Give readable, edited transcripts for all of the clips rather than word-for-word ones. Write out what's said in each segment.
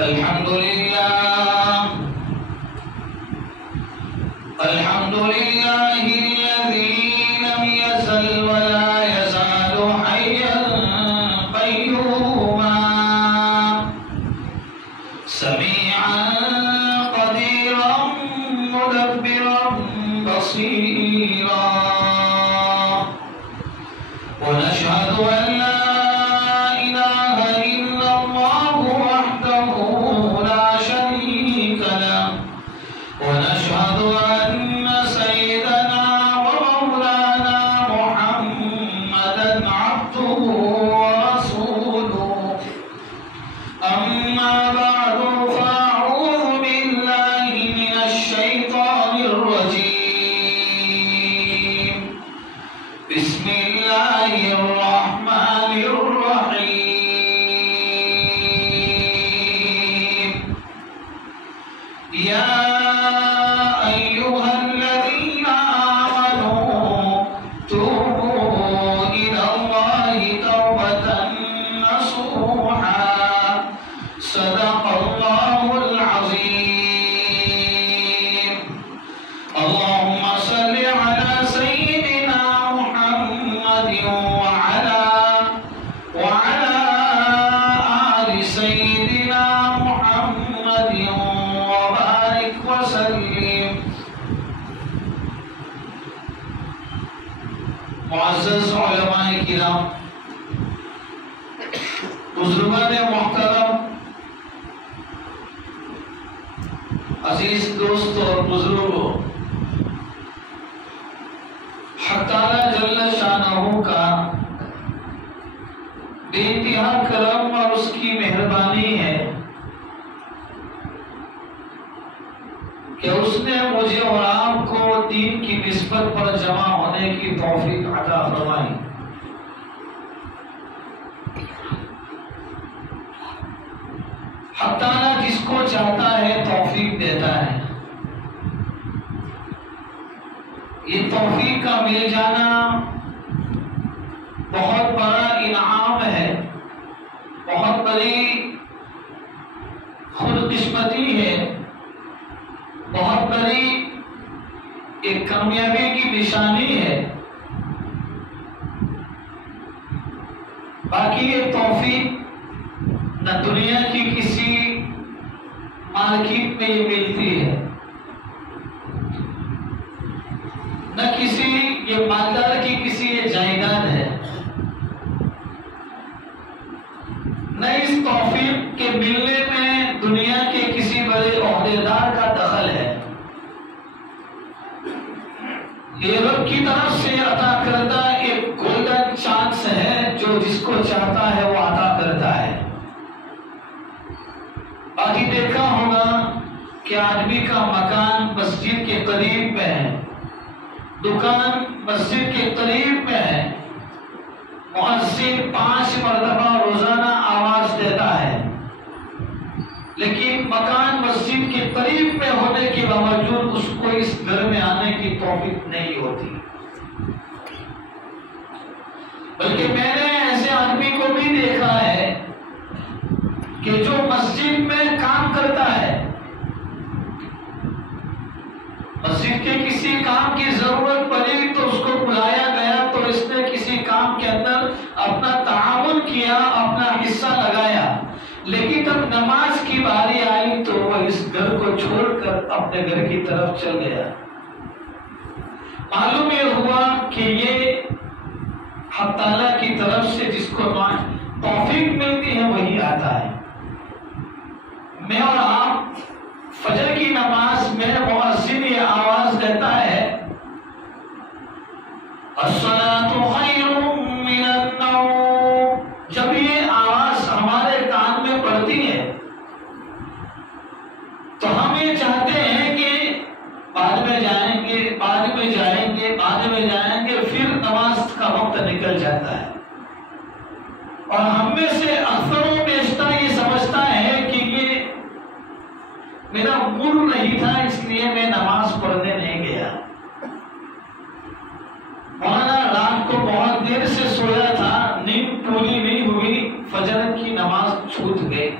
الحمد لله الذي لم يزل ولا يزال حيا قيوما سميعا قديرا مدبرا بصيرا ونشهد أن لا إله إلا الله وحده لا شريك له ونشهد أن سيدنا ومولانا محمدا عبده ورسوله أما بعد فأعوذ بالله من الشيطان الرجيم بسم الله الرحمن الرحيم يا أيها الذين آمنوا توبوا إلى الله توبة نصوحا صدق الله العظيم اللهم صل على سيدنا محمد وعلى آل سيدنا محمد وبارك وسلم معزز علماء کرام بزرگان محترم عزیز دوست اور بزرگوں حق تعالی جل شانہ کا بے انتہا کرم اور اس کی مہربانی ہے کہ اس نے مجھے اور آپ کو دین کی نسبت پر جمع ہونے کی توفیق عطا فرمائی حق تعالی جس کو چاہتا ہے توفیق دیتا ہے یہ توفیق کا مل جانا بہت بڑا انعام ہے بہت بڑی خوش قسمتی ہے بہت بڑی ایک کامیابی کی نشانی ہے باقی یہ توفیق نہ دنیا کی کسی مارکیٹ میں یہ ملتی ہے نہ کسی یہ مالدار کی کسی یہ جائیداد ہے نہ اس توفیق کے ملنے میں دنیا کے کسی بڑے عہدیدار کا دخل ہے یہ رب کی طرف سے عطا کردہ ایک گولڈن چانس ہے جو جس کو چاہتا ہے وہ عطا کرتا ہے باقی دیکھا ہوگا کہ آدمی کا مکان مسجد کے قریب میں ہے دکان مسجد کے قریب میں ہے مؤذن 5 مرتبہ روزانہ آواز دیتا ہے لیکن مکان مسجد کے قریب میں ہونے کے باوجود اس کو اس گھر میں آنے کی توفیق نہیں ہوتی بلکہ میں نے ایسے آدمی کو بھی دیکھا ہے کہ جو مسجد میں کام کرتا ہے مسجد کے کسی کام کی ضرورت پڑی تو اس کو بلایا گیا تو اس نے کسی کام کے اندر اپنا تعاون کیا اپنا حصہ لگایا لیکن جب نماز کی باری آئی تو وہ اس گھر کو چھوڑ کر اپنے گھر کی طرف چل گیا معلوم یہ ہوا کہ یہ حق تعالیٰ کی طرف سے جس کو توفیق ملتی ہے وہی آتا ہے میں اور آپ فجر کی نماز میں مؤذن یہ آواز دیتا ہے الصلاۃ خیر من النوم جب یہ آواز ہمارے کان میں پڑتی ہے تو ہم یہ چاہتے ہیں کہ بعد میں جائیں گے پھر نماز کا وقت نکل جاتا ہے اور ہم میں سے اکثر و بیشتر یہ سمجھتا ہے کہ یہ میرا موڈ نہیں تھا اس لیے میں نماز پڑھنے نہیں گیا مولانا رات کو بہت دیر سے سویا تھا نیند پوری نہیں ہوئی فجر کی نماز چھوٹ گئی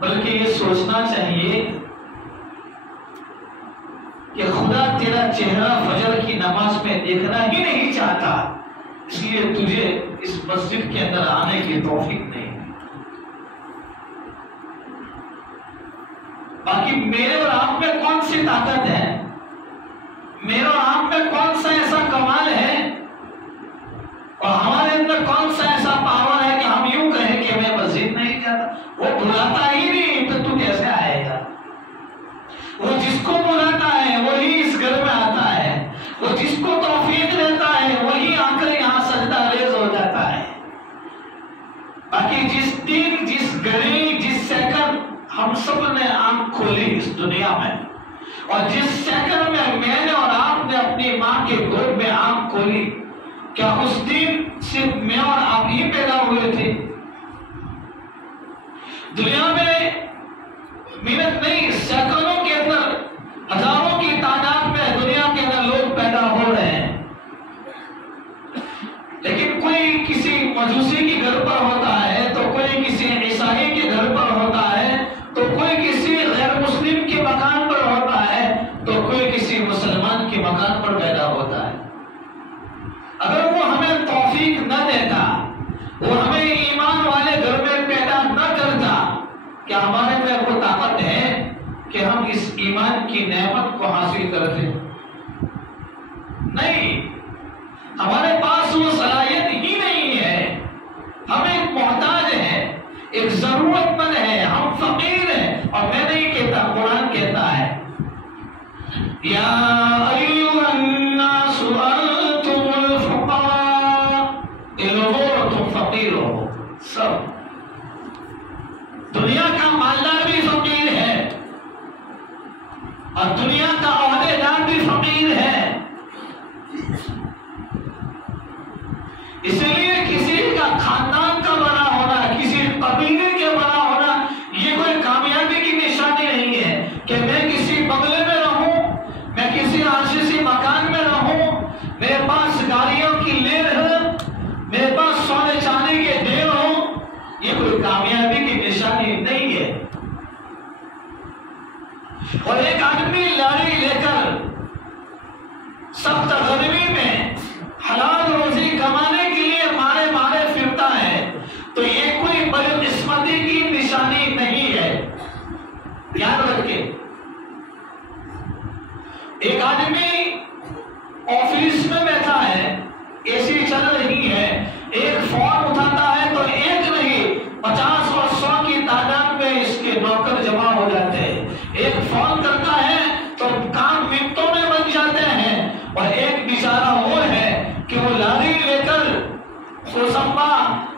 بلکہ یہ سوچنا چاہیے کہ خدا تیرا چہرہ فجر کی نماز میں دیکھنا ہی نہیں چاہتا، اس لیے تجھے اس مسجد کے اندر آنے کی توفیق نہیں۔ باقی میرے اور آپ میں کون سی طاقت ہے، میرے اور آپ میں کون سا ایسا کمال ہے، اور ہمارے اندر کون سا ایسا پاور ہے کہ ہم یوں کہیں کہ میں مسجد نہیں جاتا؟ وہ بلاتا ہی نہیں تو کیسے آئے گا؟ وہ جس کو بلاتا ہے وہی اس گھر میں آتا ہے، وہ جس کو توفیق دیتا ہے وہی آ کر یہاں سجدہ ریز ہو جاتا ہے۔ باقی جس دن، جس گھڑی، جس سیکنڈ ہم سب نے آنکھ کھولی اس دنیا میں، اور جس سیکنڈ میں میں نے اور آپ نے اپنی ماں کے گود میں آنکھ کھولی، کیا اس دن صرف میں اور آپ ہی پیدا ہوئے تھے؟ دنیا میں منٹ نہیں، سیکنڈوں کے اندر ہزاروں کی تعداد میں دنیا کے اندر لوگ پیدا ہو رہے ہیں، لیکن کوئی کسی مجوسی کے گھر پر ہوتا ہے، تو کوئی کسی عیسائی کے گھر پر ہوتا ہے، تو کوئی کسی غیر مسلم کے مکان پر ہوتا ہے، تو کوئی کسی مسلمان کے مکان پر پیدا ہوتا ہے۔ اگر وہ ہمیں توفیق نہ دیتا، وہ ہمیں ایمان والے گھر میں پیدا نہ کرتا، کیا ہمارے میں وہ طاقت ہے کہ ہم اس ایمان کی نعمت کو حاصل کرتے؟ نہیں، ہمارے پاس وہ صلاحیت ہی نہیں ہے۔ ہم ایک محتاج ہیں، ایک ضرورت مند ہے، ہم فقیر ہیں، اور میں نہیں کہتا، قرآن کہتا ہے یا ایھا الناس انتم الفقراء، اے لوگو تم فقیر ہو۔ سب دنیا کا مالدار بھی فقیر ہے، اور دنیا کا عہدیدار بھی فقیر ہے۔ اس لیے کسی کا خاندان کا بڑا ہونا، کسی قبیلے کے بڑا ہونا، یہ کوئی کامیابی کی نشانی نہیں ہے کہ میں کسی بنگلے میں رہوں، میں کسی عاشقی مکان میں رہوں، میرے پاس گاڑیوں کی لین ہے، میرے پاس سونے چاندی کے ڈھیر ہوں، یہ کوئی کامیابی کی نشانی نہیں ہے۔ اور ایک آدمی لاڑی لے کر سخت غریبی میں حلال روزی کمانے کے لیے مارے مارے پھرتا ہے، تو یہ کوئی بدقسمتی کی نشانی نہیں ہے۔ یاد رکھے، ایک آدمی آفس میں بیٹھا ہے، اے سی چل رہی ہے، ایک فون اٹھاتا ہے تو ایک نہیں 50 اور 100 کی تعداد میں اس کے نوکر جمع ہو جاتے ہیں۔ ایک فون کرتا ہے تو کام منٹوں میں بن جاتے ہیں، اور ایک بیچارہ وہ ہے کہ وہ لاری لے کر سوسمبا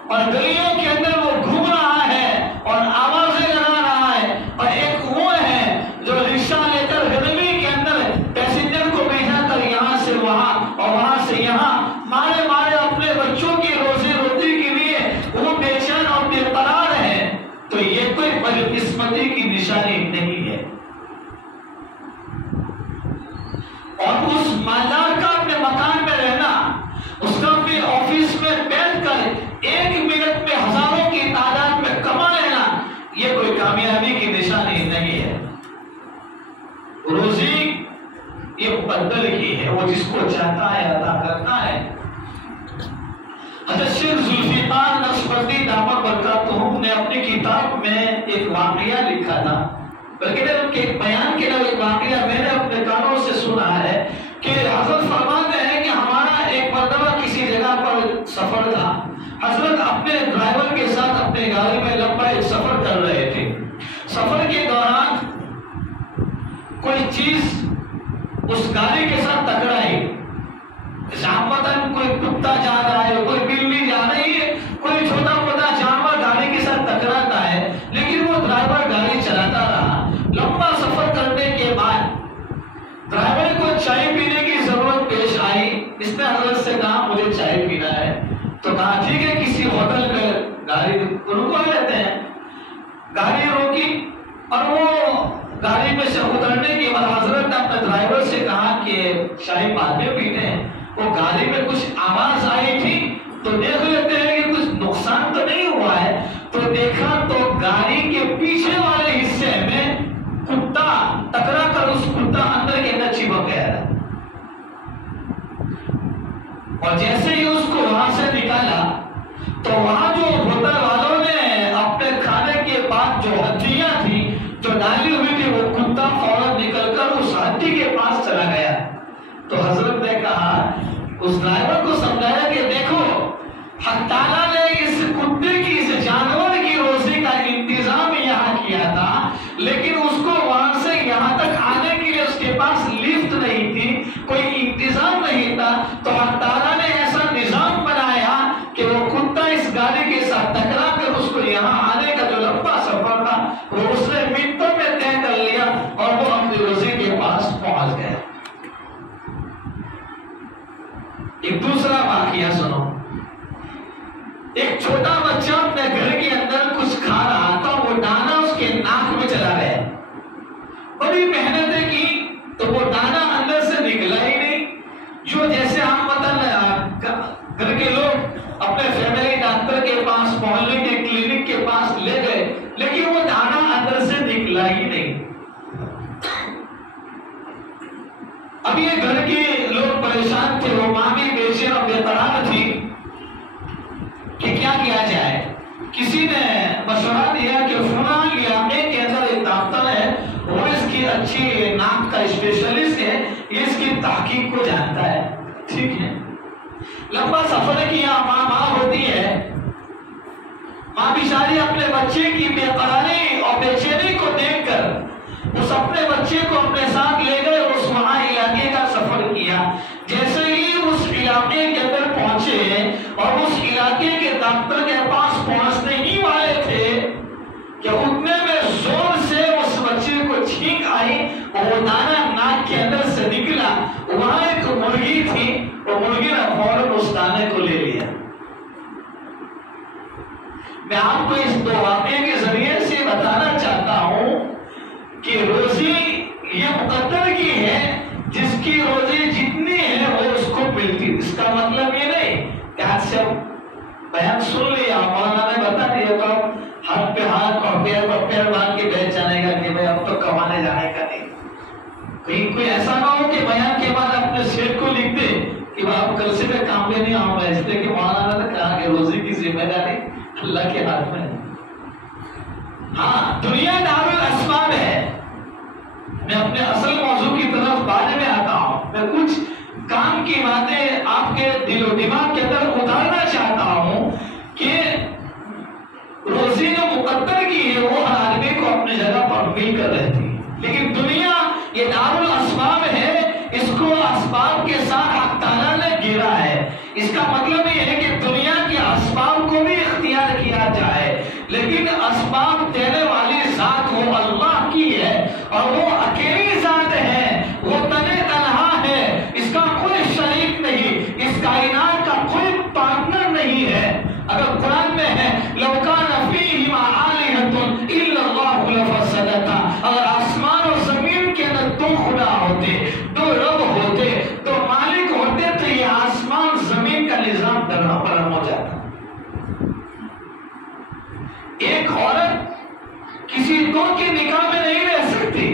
اور گلیوں کے اندر وہ گھوم رہا ہے اور آوازیں لگا رہا ہے، اور ایک وہ ہے جو رکشہ لے کر گرمی کے اندر پیسنجر کو بھیجا کر یہاں سے وہاں اور وہاں سے یہاں مارے مارے اپنے بچوں کی روزی روٹی کے لیے وہ بے چین اور بے قرار ہے، تو یہ کوئی بدقسمتی کی نشانی نہیں ہے۔ اور اس مالدار کا اپنے مکان میں رہنا، اس کا اپنے آفس میں بیٹھ کر ایک منٹ میں ہزاروں کی تعداد میں کما لینا، یہ کوئی کامیابی کی نشانی نہیں ہے۔ روزی یہ مقدر کی ہے، وہ جس کو چاہتا ہے عطا کرتا ہے۔ حضرت شیخ ذوالفقار نقشبندی دامت برکاتہ نے اپنی کتاب میں ایک واقعہ لکھا تھا، بلکہ ان کے بیان کے لیے ایک واقعہ میں نے اپنے کانوں سے سنا ہے کہ حضرت فرماتے ہیں کہ ہمارا ایک مرتبہ کسی جگہ پر سفر تھا، حضرت اپنے ڈرائیور کے ساتھ اپنے گاڑی میں لمبا ایک سفر کر رہے تھے۔ سفر کے دوران کوئی چیز اس گاڑی کے ساتھ ٹکرائی، جامتاً کوئی کتا جا رہا ہے، کوئی بلی جا رہی ہے، کوئی چھوٹا موٹا جانور گاڑی کے ساتھ ٹکراتا ہے، لیکن وہ ڈرائیور گاڑی چلاتا رہا۔ لمبا سفر کرنے کے بعد ڈرائیور کو چائے پینے کی ضرورت پیش آئی، اس نے حضرت سے کہا مجھے چائے پینا ہے، تو کہا ٹھیک ہے کسی ہوٹل میں گاڑی رکوا لیتے ہیں۔ گاڑی روکی اور وہ گاڑی میں سے اترنے کے بعد حضرت نے اپنے ڈرائیور سے کہا کہ چائے بعد میں پیتے ہیں۔ وہ گاڑی میں کچھ آواز آئی تھی تو دیکھ لیتے ہیں کہ کچھ نقصان تو نہیں ہوا ہے، تو دیکھا تو گاڑی کے پیچھے والا اس ڈرائیور کو سمجھایا کہ دیکھو حق تعالیٰ نے اس کتے کی اس جانور کی روزی کا انتظام یہاں کیا تھا، لیکن اس کو وہاں سے یہاں تک آنے کے لیے اس کے پاس لفٹ نہیں تھی، کوئی انتظام نہیں تھا، تو حق تعالیٰ نے ایسا نظام بنایا کہ وہ کتا اس گاڑی کے ساتھ ٹکرا کر اس کو یہاں آنے کا جو لمبا سفر تھا وہ اس نے منٹوں میں طے کر لیا اور وہ اپنی روزی کے پاس پہنچ گیا۔ ایک دوسرا واقعہ سنو، ایک چھوٹا بچہ اپنے گھر کے اندر کچھ کھا رہا تھا، وہ دانا اس کے ناک میں چلا گیا، بڑی محنتیں کی تو وہ دانا اندر سے نکلا ہی نہیں۔ جو جیسے ہم گھر کے لوگ اپنے فیملی ڈاکٹر کے پاس، محلے کے کلینک کے پاس لے گئے، لیکن وہ دانا اندر سے نکلا ہی نہیں۔ اب یہ گھر کے لوگ پریشان تھے، وہ مامی بے چین اور بے قرار تھی کہ کیا کیا جائے۔ کسی نے مشورہ دیا کہ فلاں علاقے کے اندر ایک ڈاکٹر ہے، وہ اس کی اچھی ناک کا اسپیشلسٹ ہے، یہ اس کی تحقیق کو جانتا ہے۔ ٹھیک ہے، لمبا سفر کیا، ماں ہوتی ہے، ماں بیچاری اپنے بچے کی بے قراری اور بے چینی کو دیکھ کر اس اپنے بچے کو اپنے ساتھ لے گئے، اس وہاں علاقے کا سفر کیا۔ جیسے ہی اس علاقے کے اندر پہنچے اور اس علاقے کے ڈاکٹر کے پاس پہنچنے ہی والے تھے کہ اتنے میں زور سے اس بچے کو چھینک آئی اور وہ دانا ناک کے اندر سے نکلا۔ وہاں ایک مرغی تھی، وہ مرغی نے فوراً اس دانے کو لے لیا۔ میں آپ کو اس دو واقعے کے ذریعے سے بتانا چاہتا ہوں کہ روزی یہ مقدر کی ہے، جس کی روزی جتنی ہے وہ اس کو ملتی۔ اس کا مطلب یہ نہیں کہ آج سے بیان سن لیا، مولانا نے بتا دیا تو ہاتھ پہ ہاتھ اور پیر پر پیر باندھ کے بیٹھ جانے کا کہ بھائی اب تو کمانے جانے کا نہیں۔ کہیں کوئی ایسا نہ ہو کہ بیان کے بعد اپنے شیخ کو لکھ دے کہ آپ کل سے میں کام پہ نہیں آؤں گا، اس لیے کہ مولانا نے کہا کہ روزی کی ذمہ داری اللہ کے ہاتھ میں ہے۔ ہاں، دنیا دار الاسباب ہے۔ میں اپنے اصل موضوع کی طرف بعد میں آتا ہوں۔ میں کچھ کام کی باتیں آپ کے دل و دماغ کے اندر اتارنا چاہتا ہوں کہ روزی جو مقدر کی ہے وہ ہر آدمی کو اپنی جگہ پر مل کر رہتی ہے، لیکن دنیا یہ دار الاسباب ہے، اس کو اسباب کے ساتھ حق تعالیٰ نے گھیرا ہے۔ اس کا مطلب یہ ہے کہ دنیا کے اسباب کو بھی اختیار کیا جائے، لیکن اسباب دینے والی ذات وہ اللہ کی ہے اور وہ اکیلی ذات ہے، وہ تنہا ہے، اس کا کوئی شریک نہیں، اس کائنات کا کوئی پارٹنر نہیں ہے۔ اگر قرآن میں ہے لَوْ كَانَ فِيهِمَا آلِهَةٌ إِلَّا اللَّهُ لَفَسَدَتَا، اگر آسمان اور زمین کے اندر دو خدا ہوتے، دو رب ہوتے، دو مالک ہوتے تو یہ آسمان زمین کا نظام درہم برہم ہو جاتا۔ ایک عورت کسی دو کی نکاح میں نہیں رہ سکتی۔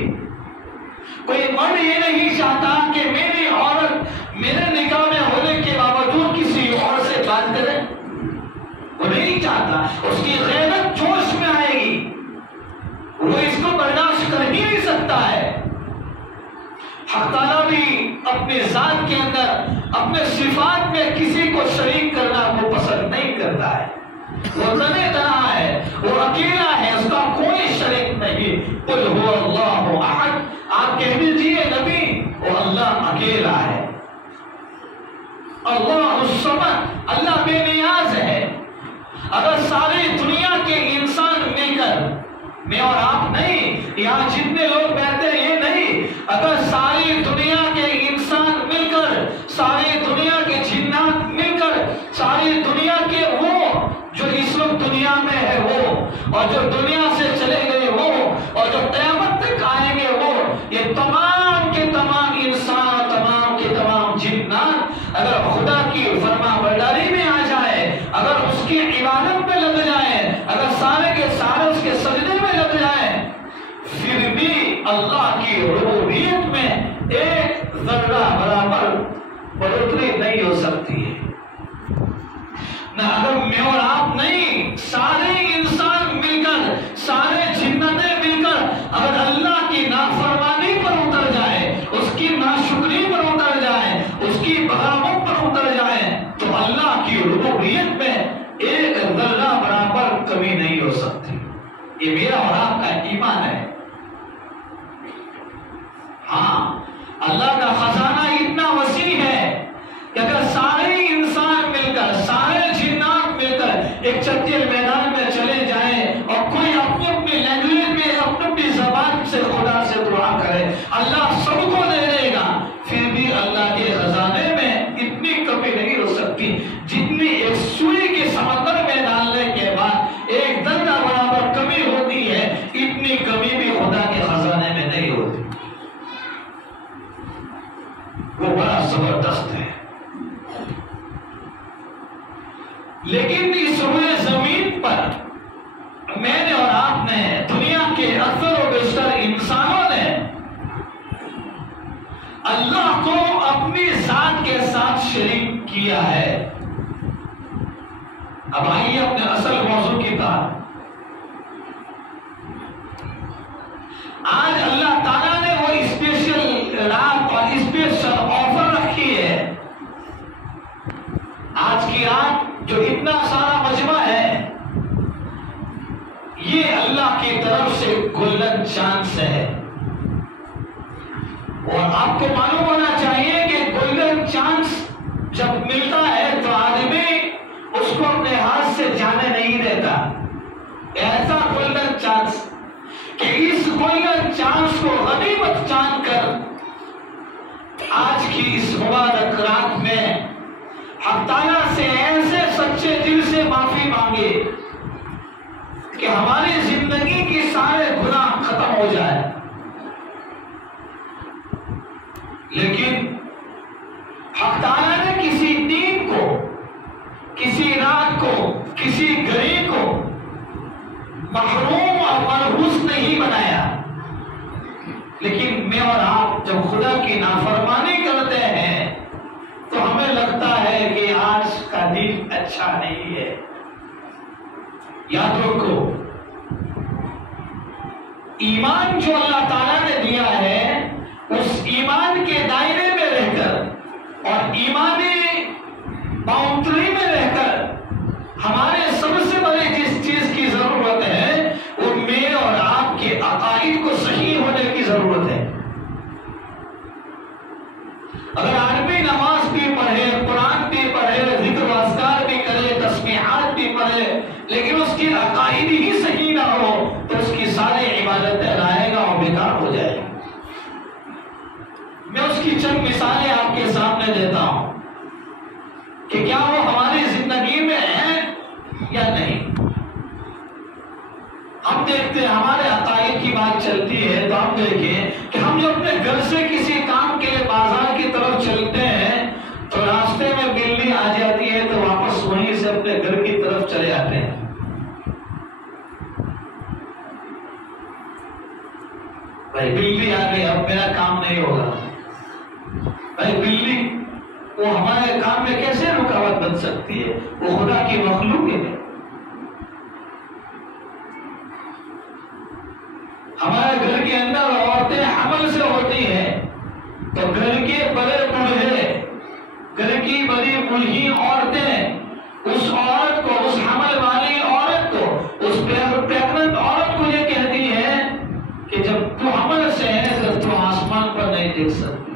کوئی مرد یہ نہیں چاہتا کہ میری عورت میرے نکاح میں ہونے کے باوجود کسی اور سے بات کرے، وہ نہیں چاہتا، اس کی غیرت جوش میں آئے گی، وہ اس کو برداشت کر ہی نہیں سکتا ہے۔ حق تعالیٰ بھی اپنے ذات کے اندر اپنے صفات میں کسی کو شریک کرنا وہ پسند نہیں کرتا ہے۔ وہ تنہا ہے، وہ اکیلا ہے، اس کا کوئی شریک نہیں۔ قل هو اللہ احد، آپ کہہ دیجئے نبی وہ اللہ اکیلا ہے۔ اللہ الصمد، اللہ بے نیاز ہے۔ اگر ساری دنیا کے انسان مل کر، میں اور آپ نہیں، یہاں جتنے لوگ بیٹھتے ہیں یہ نہیں، اگر ساری دنیا کے انسان مل کر، ساری دنیا کے جنات مل کر، ساری دنیا کے وہ جو اس وقت دنیا میں ہے وہ، اور جو دنیا سے چلے گئے وہ، اور جو قیامت تک آئیں گے وہ، یہ تمام کے تمام انسان اور تمام کے تمام جنات اگر خدا کی فرما برداری میں آ جائے، اگر اس کی عبادت میں لگ جائے، اگر سارے کے سارے اس کے سجدے میں لگ جائے، پھر بھی اللہ کی ربوبیت میں ایک ذرہ برابر بڑھوتری نہیں ہو سکتی ہے۔ نہ اگر میں اور آپ نہیں، سارے انسان مل کر، سارے جنتیں مل کر اگر اللہ کی نافرمانی پر اتر جائے، اس کی ناشکری پر اتر جائے، اس کی بغاوت پر اتر یہ میرا اور آپ کا ایمان ہے. ہاں اللہ کا خزانہ اتنا وسیع ہے کہ اگر سارے انسان مل کر، سارے جنات مل کر ایک چتر میدان میں چلے جائیں اور کوئی اپنی اپنی لینگویج میں اپنی اپنی زبان سے خدا سے دعا کرے، اللہ سب کو دے دے گا. پھر بھی اللہ کے خزانے میں اتنی کمی نہیں ہو سکتی جتنی ایک سوئی کے سمندر میں ڈالنے کے بعد ایک درجہ برابر کمی ہوتی ہے، اتنی کمی بھی خدا کے خزانے میں نہیں ہوتی. وہ بڑا زبردست ہے. لیکن اس روئے زمین پر میں نے اور آپ نے، دنیا کے اکثر و بیشتر انسانوں نے اللہ کو اپنی ذات کے ساتھ شریک کیا ہے. اب آئیے اپنے اصل موضوع کی بات. آج اللہ تعالیٰ نے وہ اسپیشل رات اور اسپیشل آفر رکھی ہے. آج کی رات جو اتنا سارا مجمع ہے، یہ اللہ کی طرف سے گولڈن چانس ہے. اور آپ کو معلوم ہونا چاہیے کہ گولڈن چانس جب ملتا ہے تو آدمی اس کو اپنے ہاتھ سے جانے نہیں دیتا. ایسا گولڈن چانس کہ اس گولڈن چانس کو غنیمت جان کر آج کی اس مبارک رات میں حق تعالیٰ سے ایسے سچے دل سے معافی مانگے کہ ہماری زندگی کی سارے گناہ ختم ہو جائے. لیکن حق تعالیٰ نے کسی دین کو، کسی رات کو، کسی گھڑی کو محروم اور منحوس نہیں بنایا. لیکن میں اور آپ جب خدا کی نافرمانی کرتے ہیں تو ہمیں لگتا ہے کہ آج کا دن اچھا نہیں ہے. یاد رکھو، ایمان جو اللہ تعالیٰ نے دیا ہے، اس ایمان کے دائرے میں رہ کر اور ایمانی باؤنڈری میں رہ کر ہمارے سب سے بڑی جس چیز کی ضرورت ہے وہ میرے اور آپ کے عقائد کو صحیح ہونے کی ضرورت ہے. اگر آدمی نماز بھی پڑھے، قرآن بھی پڑھے، ذکر و اذکار بھی کرے، تسبیحات بھی پڑھے، لیکن اس کی عقائد ہی صحیح نہ ہو تو اس کی ساری عبادتیں رائے گا اور بیکار ہو جائے گی. میں اس کی چند مثالیں آپ کے سامنے دیتا ہوں کہ کیا وہ ہماری زندگی میں ہے یا نہیں. ہم دیکھتے ہیں، ہمارے عقائد کی بات چلتی ہے تو ہم دیکھیں کہ ہم جو اپنے گھر سے کسی کام کے لیے بازار کی طرف چلتے ہیں تو راستے میں بلی آ جاتی ہے تو واپس وہیں سے اپنے گھر کی طرف چلے آتے ہیں. بھائی بلی آ گئی، اب میرا کام نہیں ہوگا. بھائی بلی وہ ہمارے کام میں کیسے رکاوٹ بن سکتی ہے؟ وہ خدا کی مخلوق ہے. ہمارے گھر کے اندر عورتیں حمل سے ہوتی ہیں تو گھر کے بڑے بوڑھے، گھر کی بڑی بوڑھی عورتیں اس عورت کو، اس حمل والی عورت کو، اس پریگننٹ عورت کو یہ کہتی ہے کہ جب تو حمل سے ہے تو تو آسمان پر نہیں دیکھ سکتی،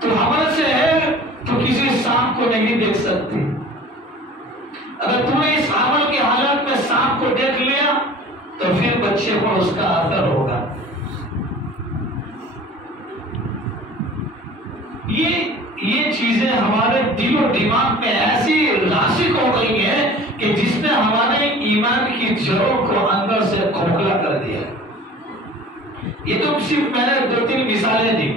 تو حمل سے ہے تو کسی سانپ کو نہیں دیکھ سکتی. اگر تم نے اس حمل کی حالت میں سانپ کو دیکھ لیا تو پھر بچے کو اس کا اثر ہوگا. یہ چیزیں ہمارے دل و دماغ میں ایسی راسخ ہو گئی ہیں کہ جس نے ہمارے ایمان کی جڑوں کو اندر سے کھوکھلا کر دیا. یہ تو صرف میں نے 2-3 مثالیں دی،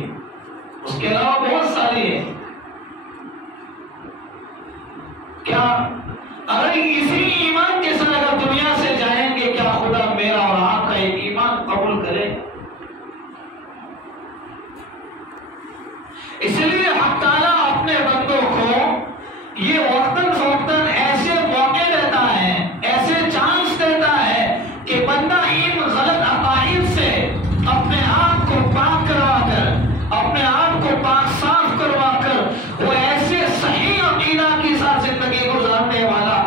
اس کے علاوہ بہت ساری ہیں. کیا اگر اسی ایمان کے ساتھ اگر دنیا سے جائیں گے، کیا خدا میرا اور آپ کا ایک ایمان قبول کرے؟ اس لیے حق تعالیٰ اپنے بندوں کو یہ وقتاً فوقتاً ایسے موقع دیتا ہے، ایسے چانس دیتا ہے کہ بندہ ان غلط عقائد سے اپنے آپ کو پاک کروا کر، اپنے آپ کو پاک صاف کروا کر وہ ایسے صحیح عقیدہ کے ساتھ زندگی گزارنے والا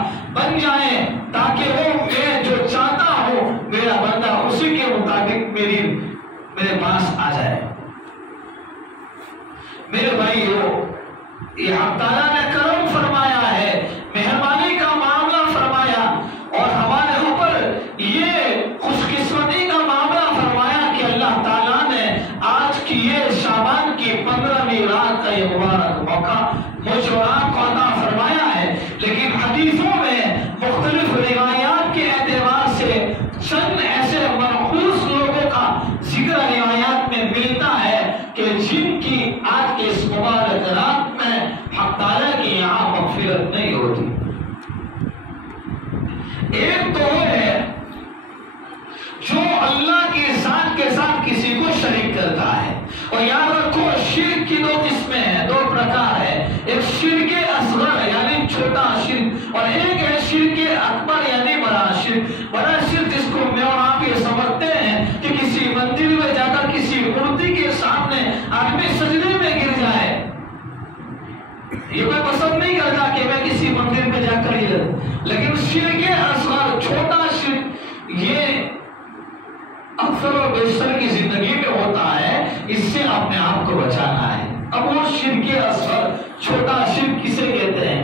تعالیٰ نے کرم فرمایا ہے، مہربانی کا معاملہ فرمایا، اور ہمارے اوپر یہ خوش قسمتی کا معاملہ فرمایا کہ اللہ تعالیٰ نے آج کی یہ شعبان کی 15ویں رات کا یہ مبارک موقع مجھ اور آپ کو عطا فرمایا ہے۔ لیکن حدیثوں میں مختلف روایات کے اعتبار سے چند ایسے منحوس لوگوں کا ذکر روایات میں ملتا ہے کہ جن کی آج کے اس مبارک رات میں حق تعالیٰ کی یہاں مغفرت نہیں ہوتی۔ ایک تو وہ ہے جو اللہ کی ذات کے ساتھ کسی کو شریک کرتا ہے، اور یاد رکھو شرک کی دو قسمیں ہیں، دو پرکار ہے، ایک شرک اصغر یعنی چھوٹا شرک، اور ایک ہے شرک اکبر یعنی بڑا شرک۔ بڑا شرک جس کو میں اور آپ یہ سمجھتے ہیں کہ کسی مندر میں جا کر کسی مورتی کے سامنے آدمی سجدے میں گر جائے، یہ کوئی پسند نہیں کرتا کہ میں کسی مندر میں جا کر یہ، لیکن شرک اصغر چھوٹا شرک یہ اکثر و بیشتر کی زندگی میں ہوتا ہے، اس سے اپنے آپ کو بچانا ہے۔ اب وہ شرک اصغر چھوٹا شرک کسے کہتے ہیں؟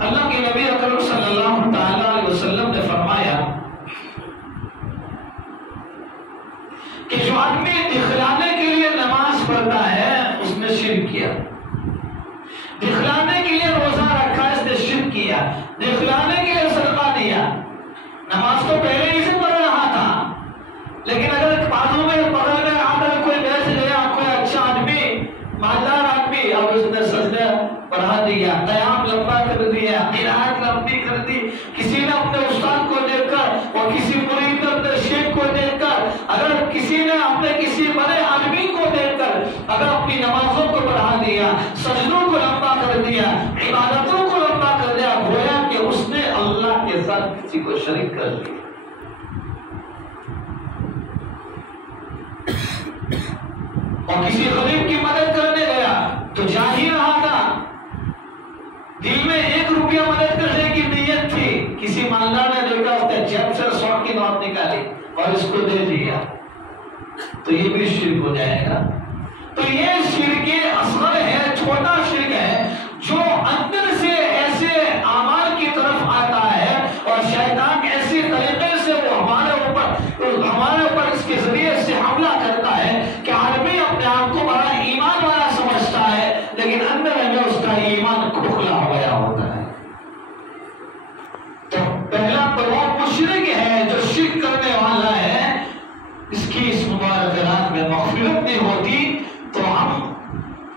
اللہ کے نبی اکرم صلی اللہ تعالی علیہ وسلم نے فرمایا کہ جو آدمی دکھلانے کے لیے نماز پڑھتا ہے اس نے شرک کیا، دکھلانے کے لیے روزہ رکھا اس نے شرک کیا، دکھلانے کے لیے صدقہ دیا، نماز تو پہلے ہی سے پڑھ رہا تھا، لیکن اگر بازو میں بغل میں آ کر کوئی بیٹھ گیا، کوئی اچھا آدمی مالدار آدمی، اور اس نے سجدہ بڑھا دیا، قیام لمبا کر دیا، قرات لمبی کر دی، کسی نے اپنے استاد کو دیکھ کر اور کسی مرید نے اپنے شیخ کو دیکھ کر، اگر کسی نے اپنے کسی بڑے آدمی کو دیکھ کر اگر اپنی نمازوں کو بڑھا دیا، سجدوں کو لمبا کر دیا، عبادتوں کو لمبا کر دیا، گویا کہ اس نے اللہ کے ساتھ کسی کو شریک کر دیا۔ اور کسی غریب کی مدد کرنے گیا تو جا ہی رہا تھا، دل میں 1 روپیہ مدد کرنے کی نیت تھی، کسی مالدار نے دیکھا اس نے جیب سے 100 کی نوٹ نکالی اور اس کو دے دیا، تو یہ بھی شرک ہو جائے گا۔ تو یہ شرک اصغر ہے، چھوٹا شرک ہے، جو اندر سے ایسے اعمال کی طرف آتا ہے اور شیطان ایسے طریقے سے وہ ہمارے اوپر اس کے ذریعے سے حملہ کرتا ہے کہ آدمی اپنے آپ کو بڑا ایمان والا سمجھتا ہے، لیکن اندر میں اس کا ایمان کھوکھلا ہو گیا ہوتا ہے۔ تو پہلا تو وہ مشرک ہے جو شرک کرنے والا ہے، اس کی اس مبارک رات میں مغفرت نہیں ہوتی۔ تو ہم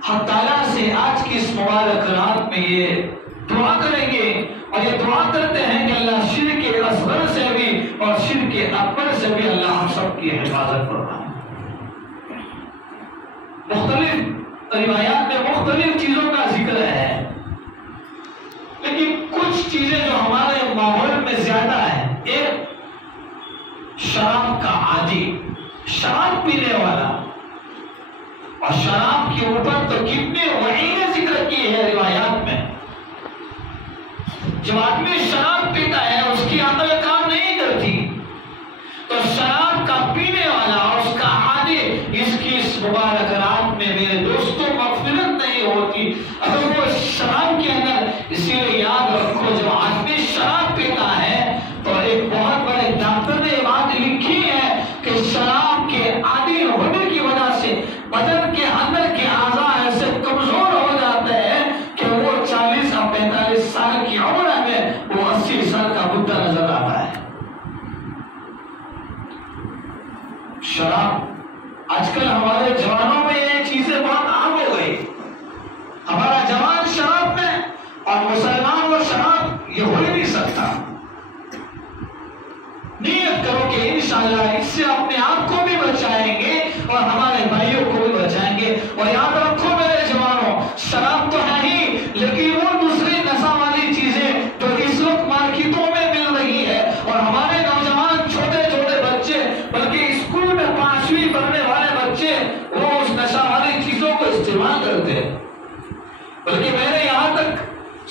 حق تعالیٰ سے آج کی اس مبارک رات میں یہ دعا کریں گے، اور یہ دعا کرتے ہیں کہ اللہ شرک اصغر سے بھی اور شرک اکبر سے بھی اللہ ہم سب کی حفاظت فرمائے۔ مختلف روایات میں مختلف چیزوں کا ذکر ہے، لیکن کچھ چیزیں جو ہمارے ماحول میں زیادہ ہیں، ایک شراب کا عادی، شراب پینے والا، اور شراب کے اوپر تو کتنے وعیدیں ذکر کی ہے روایات میں۔ جب آدمی شراب پیتا ہے اس کی عقل کام نہیں کرتی، تو شراب کا پینے والا اور اس کا عادی، اس کی اس مبارک رات میں میرے دوستوں مغفرت نہیں ہوتی اگر وہ شراب کے اندر۔ اسی لیے یاد رکھو جب آدمی شراب پیتا ہے تو ایک بہت بڑے ڈاکٹر نے بات لکھی ہے کہ شراب کے عادی ہونے کی وجہ سے بدن کے اندر کے اعضاء ایسے کمزور ہو جاتے ہیں کہ وہ 40 اور 45 سال کی عمر میں وہ 80 سال کا بڈھا نظر آتا ہے۔ شراب آج کل ہمارے جوانوں میں یہ چیزیں بہت عام ہو گئی، ہمارا جوان شراب میں، اور مسلمان وہ شراب یہ ہو ہی نہیں سکتا۔ نیت کرو کہ انشاءاللہ اس سے اپنے آپ کو بھی بچائیں گے اور ہمارے بھائیوں کو بھی بچائیں گے۔ اور یاد رکھو میرے جوانوں، شراب تو ہے ہی، لیکن وہ دوسری نشہ والی چیزیں جو اس وقت مارکیٹوں میں مل رہی ہے، اور ہمارے نوجوان چھوٹے چھوٹے بچے، بلکہ اسکول میں 5ویں پڑھنے والے بچے وہ اس نشہ والی چیزوں کو استعمال کرتے ہیں۔ بلکہ میں نے یہاں تک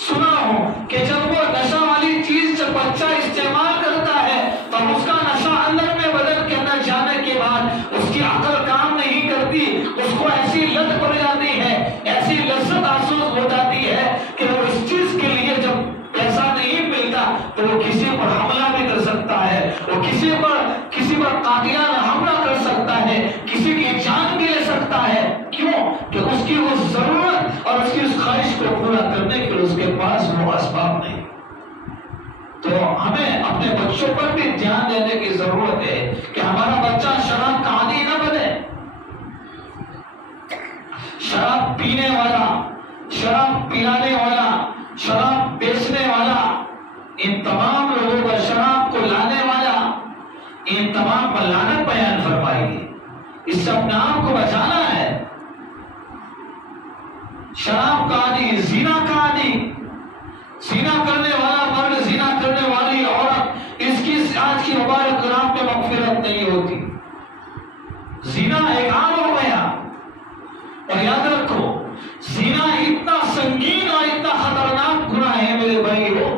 سنا ہوں کہ جب وہ نشہ والی چیز جب بچہ استعمال کرتا ہے تو اس کا نشہ اندر میں بدن کے اندر جانے کے بعد اس کی عقل کام نہیں کرتی، اس کو ایسی لت پڑ جاتی ہے، ایسی لذت محسوس ہو جاتی ہے ہمیں اپنے بچوں پر بھی دھیان دینے کی ضرورت ہے کہ ہمارا بچہ شراب کا عادی نہ بنے. شراب پینے والا، شراب پلانے والا، شراب بیچنے والا، ان تمام لوگوں کا، شراب کو لانے والا، ان تمام پر لعنت بیان فرمائی. اس سے اپنے آپ کو بچانا ہے. شراب کا عادی، زنا کا عادی، زنا کرنے والا مرد، زنا کرنے والی عورت، اس کی آج کی مبارک رات میں مغفرت نہیں ہوتی. زنا ایک عام ہو گیا. اور یاد رکھو، زنا اتنا سنگین اور اتنا خطرناک گناہ ہے میرے بھائیو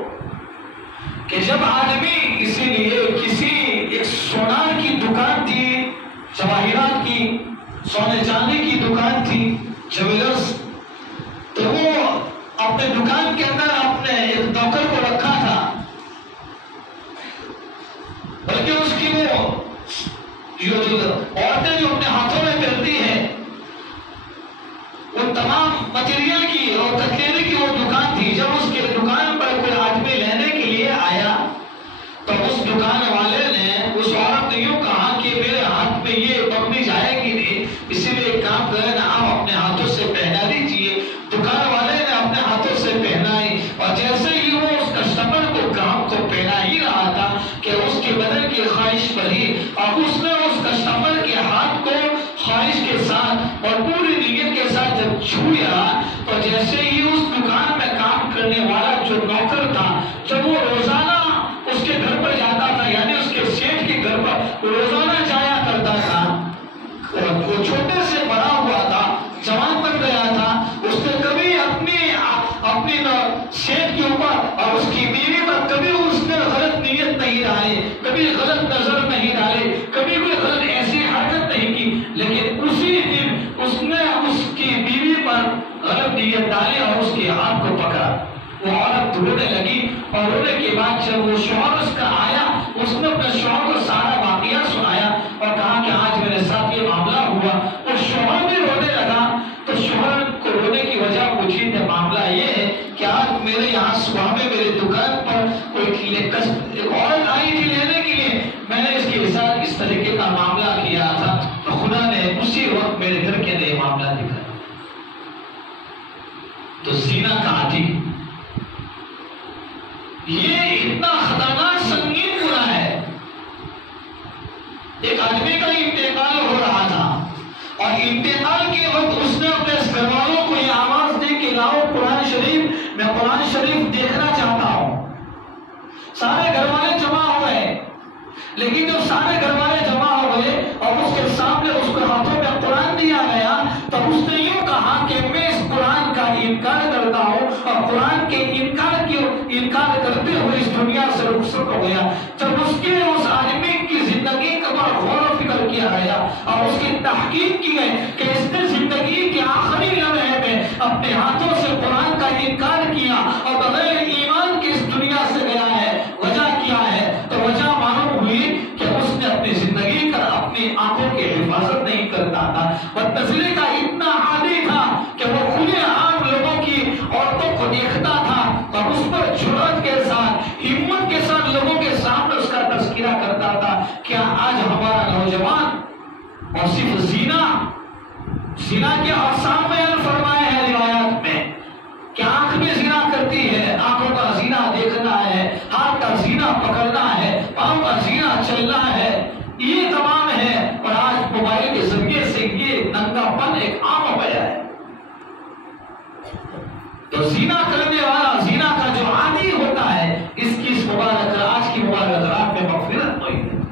کہ جب آدمی، اسی لیے کسی ایک سونار کی دکان تھی، جواہرات کی، سونے چاندی کی دکان تھی، جویلرز، تو وہ اپنے دکان کے اندر اپنے ایک نوکر کو رکھا تھا، بلکہ اس کی وہ عورتیں جو اپنے ہاتھوں میں پہنتی ہیں وہ تمام مٹیریل کی اور کٹلری کی وہ دکان تھی. جب اس کے دکان پر کوئی آدمی لینے کے لیے آیا تو اس دکان والے نے اس عورت نے یوں کہا کہ میرے ہاتھ میں یہ پکڑی جائے گی نہیں، اسی لیے ایک کام کریں نا، آپ اپنے ہاتھوں سے پہنا دیجیے. دکان والے نے اپنے ہاتھوں سے پہنائی، اور جیسے ہی وہ اس کسٹمر کو گاہک کو پہنا ہی رہا تھا کہ اس کے بدن کی خواہش بڑھی، اور اس نے اس کسٹمر کے ہاتھ کو خواہش کے ساتھ اور پوری نیت کے ساتھ جب چھویا، تو جیسے ہی اس دکان میں کام کرنے والا جو نوکر تھا، جب وہ روزانہ اس کے گھر پر جاتا تھا، یعنی اس کے سیٹ کے گھر پر روزانہ جایا کرتا تھا، وہ چھوٹے سے بڑا ہوا تھا، جوان بن گیا تھا، اس نے کبھی اپنی سیٹ کے اوپر اور اس کی بیوی پر کبھی اس نے غلط نیت نہیں ڈالی، کبھی غلط نظر نہیں ڈالی، کبھی کوئی غلط ایسی حرکت نہیں کی. لیکن اسی دن اس نے اس کی بیوی پر غلط نیت ڈالی اور اس کے ہاتھ کو پکڑا. وہ عورت رونے لگی، اور رونے کے بعد جب وہ شوہر اس کا آیا، اس نے اپنے شوہر کو سارا واقعہ سنایا اور کہا کہ آج میرے ساتھ یہ معاملہ ہوا. اور شوہر بھی رونے لگا. تو شوہر کو رونے کی وجہ پوچھی تو معاملہ یہ ہے کہ آج میرے یہاں صبح میں میرے دکان پر کوئی عورت آئی تھی لینے کے لیے، میں نے اس کے ساتھ اس طریقے کا معاملہ کیا تھا، تو خدا نے اسی وقت میرے گھر کے لیے معاملہ دکھایا. تو زنا کا عادی، یہ اتنا خطرناک سنگین گناہ ہے. ایک آدمی کا انتقال ہو رہا تھا، اور انتقال کے وقت اس نے اپنے گھر والوں کو یہ آواز دی کہ لاؤ قرآن شریف، میں قرآن شریف دیکھنا چاہتا ہوں. سارے گھر والے جمع ہو گئے، لیکن جب سارے گھر والے جمع ہو گئے اور اس کے سامنے اس کو ہاتھوں میں قرآن دیا گیا، تو اس نے یوں کہا کہ میں اس قرآن کا انکار کرتا ہوں، اور قرآن کے انکار کرتے ہوئے اس دنیا سے رخصت ہو گیا. جب اس آدمی کی زندگی کا بڑا غور و فکر کیا گیا اور اس کی تحقیق کی گئی کہ اس نے زندگی کے آخری لمحے میں اپنے ہاتھوں سے قرآن کا انکار کیا اور بغیر ایمان کے اس دنیا سے گیا ہے، وجہ کیا ہے؟ تو وجہ معلوم ہوئی کہ اس نے اپنی زندگی کا اپنی آنکھوں کی حفاظت نہیں کرتا تھا. بدنظری کا اتنا عادی تھا کہ وہ کھلے عام لوگوں کی عورتوں کو دیکھتا تھا اور اس پر جرأت کے ساتھ، ہمت کے ساتھ لوگوں کے سامنے اس کا تذکرہ کرتا تھا. کیا آج ہمارا نوجوان اور صرف زنا کے اقسام بیان فرمائے ہیں روایات میں کہ آنکھ میں زنا کرتی ہے، آنکھوں کا زنا دیکھنا ہے، ہاتھ کا زنا پکڑنا ہے، پاؤں کا زنا چلنا ہے، یہ تمام ہے. اور آج موبائل کے ذریعے سے یہ ننگا پن ایک عام ہو گیا ہے. تو زنا کرنے والا، زنا کا جو عادی ہوتا ہے، اس کی آج کی مبارک رات میں مغفرت ہوئی ہے.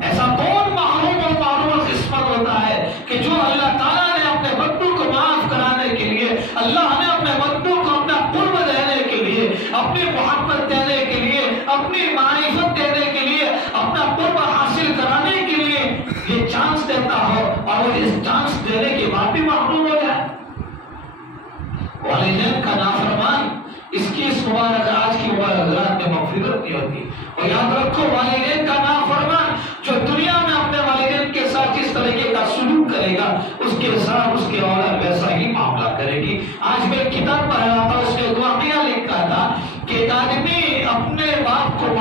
ایسا کون محروم اور معروم قسمت ہوتا ہے کہ جو اللہ تعالیٰ نے اپنے بندوں کو معاف کرانے کے لیے، اللہ نے اپنے بندوں کو اپنا قرب دینے کے لیے، اپنی محبت دینے کے لیے، اپنی معرفت دینے کے لیے، اپنا قرب حاصل کرانے کے لیے یہ چانس دیتا ہو، اور وہ اس چانس دینے کے بعد بھی محروم ہو جائے. والدین کا نافرمان، اس کی اس مبارک آج کی مبارک رات میں مغفرت نہیں ہوتی. اور یاد رکھو، والدین کا نافرمان جو دنیا میں اپنے والدین کے ساتھ اس طریقے کا سلوک کرے گا، اس کے ساتھ اس کی اولاد ویسا ہی معاملہ کرے گی. آج میں کتاب پڑھ رہا تھا، اس میں واقعہ لکھا تھا کہ ایک آدمی اپنے باپ کو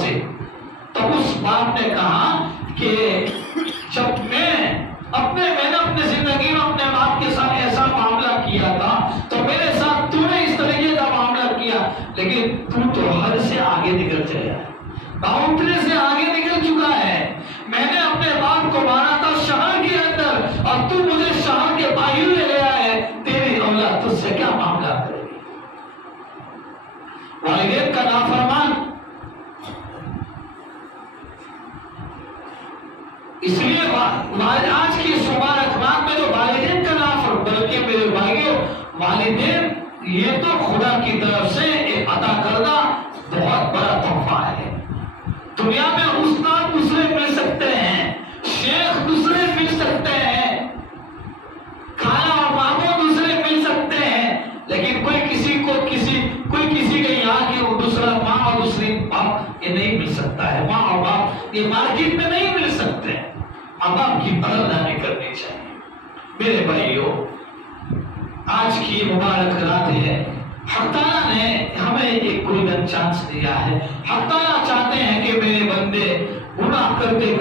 سے. تو اس باپ نے کہا کہ جب میں نے اپنے زندگی میں اپنے باپ کے ساتھ ایسا معاملہ کیا تھا تو میرے ساتھ تو نے اس طریقے کا معاملہ کیا، لیکن تو حد سے آگے نکل چلا ہے، باؤنڈری سے آگے نکل چکا ہے. میں نے اپنے باپ کو مارا تھا شہر کے اندر اور تو مجھے شہر کے باہر لے گیا ہے. تیری اولاد تجھ سے کیا معاملہ کرے گی؟ والدین کا نافرمان. اس لیے آج کی اس مبارک بات میں جو والدین کا نافرمان، بلکہ میرے بھائیوں والدین یہ تو خدا کی طرف سے ایک عطا کردہ بہت بڑا تحفہ ہے. دنیا میں استاد دوسرے مل سکتے ہیں، شیخ دوسرے مل سکتے ہیں، کھانا اور ماموں دوسرے مل سکتے ہیں، لیکن کوئی کسی کے یہاں کی دوسرا ماں اور دوسری باپ یہ نہیں مل سکتا ہے. ماں اور باپ یہ مارکیٹ میں نہیں مل سکتے. ماں باپ کی قدردانی کرنی چاہیے. میرے بھائیوں آج کی مبارک رات ہے. حق تعالیٰ نے ہمیں ایک گولڈن چانس دیا ہے. حق تعالیٰ چاہتے ہیں کہ میرے بندے گناہ کرتے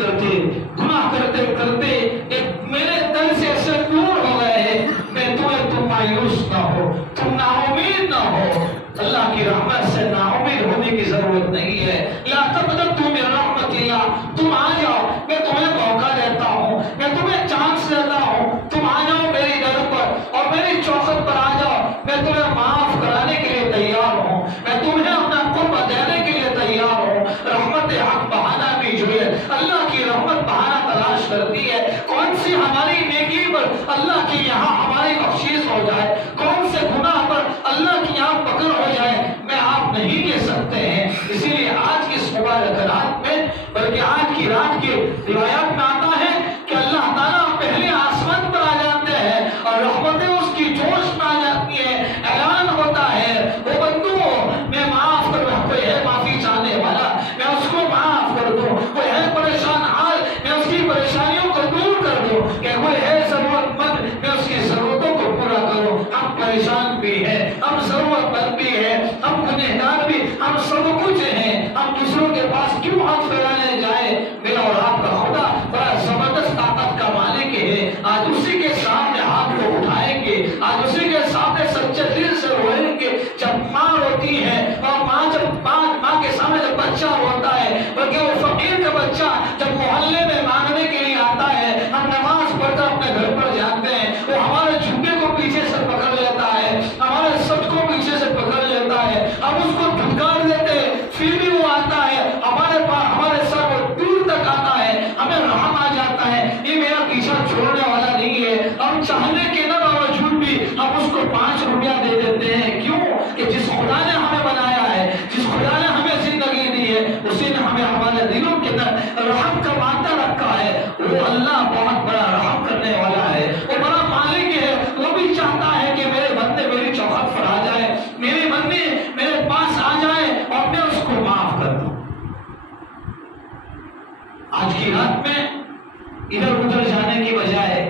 کرتے ایک میرے دل سے ایسے دور ہو گئے. میں تم مایوس نہ ہو، تم نا امید نہ ہو. اللہ کی رحمت سے نا امید ہونے کی ضرورت نہیں ہے. لا تقنطوا من رحمت اللہ. تم آ جاؤ، میں تمہیں موقع دیتا ہوں، میں تمہیں چانس دیتا ہوں. تم آ جاؤ میری در پر اور میری چوکھٹ پر آ جاؤ. میں تمہیں معاف کرانے کے لیے تیار ہوں، میں تمہیں اپنا قرب دینے کے لیے تیار ہوں. رحمت حق بہانہ بھی جو ہے، اللہ کی رحمت بہانہ تلاش کرتی ہے. کون سی ہماری نیکی پر اللہ کے یہاں ہماری بخشش ہو جائے، کون سے گناہ پر اللہ کی یہاں پکڑ ہو جائے، میں آپ نہیں کہہ سکتے ہیں. اسی لیے آج کی اس مبارک رات میں، بلکہ آج کی رات کی روایات میں آتا ہے کہ اللہ تعالیٰ پہلے آسمان پر آ جاتے ہیں اور رحمتیں اس کی جوش میں آ جاتی ہے. اعلان ہوتا ہے وہ بندو میں معاف کر رہا، کوئی ہے معافی چاہنے والا میں اس کو معاف کر دوں، کوئی ہے پریشان حال میں اس کی پریشانیوں کو دور کر دوں، کہ کوئی ہے ضرورت مند میں اس کی ضرورتوں کو پورا کروں. ہم پریشان بھی ہیں، ہم ضرورت مند بھی ہیں، ہم گنہگار بھی، ہم سب کچھ ہیں. ہم دوسروں کے پاس کیوں ہاتھ پھیلانے جائیں؟ میرا اور آپ کا خدا بڑا زبردست طاقت کا مالک ہے. آج اسی کے سامنے ہاتھ کو اٹھائیں گے، آج اسی کے سامنے سچے دل سے روئیں گے. جب ماں روتی ہے اور ماں کے سامنے جب بچہ روتا ہے، بلکہ وہ فقیر کا بچہ جب محلے میں مانگنے کے لیے آتا ہے، ہم نماز پڑھ کر اپنے گھر پر جاتے ہیں، وہ ہمارے جھوٹے کو پیچھے سے پکڑ لیتا ہے، ہمارے سچ کو پیچھے سے پکڑ لیتا ہے، ہم اس کو دھکار دیتے ہیں، پھر بھی وہ آتا ہے ہمارے پاس، ہمارے سر کو دور تک آتا ہے، ہمیں رحم آ جاتا ہے. یہ میرا پیچھا چھوڑنے والا نہیں ہے. ہم چاہنے کے نہ باوجود بھی ہم اس کو 5 روپیہ دے دیتے ہیں. کیوں؟ کہ جس خدا نے ہمیں بنایا ہے، جس خدا نے ہمیں زندگی دی ہے، اسی نے ہمیں ہمارے دلوں کے اندر رحم کا مادہ رکھا ہے. وہ اللہ بہت بڑا رحم کرنے والا ہے، وہ بڑا مالک ہے. وہ بھی چاہتا ہے کہ میرے بندے میری چوکھٹ پر آ جائے، میرے بندے میرے پاس آ جائے اور میں اس کو معاف کر دوں. آج کی رات میں ادھر ادھر جانے کی بجائے،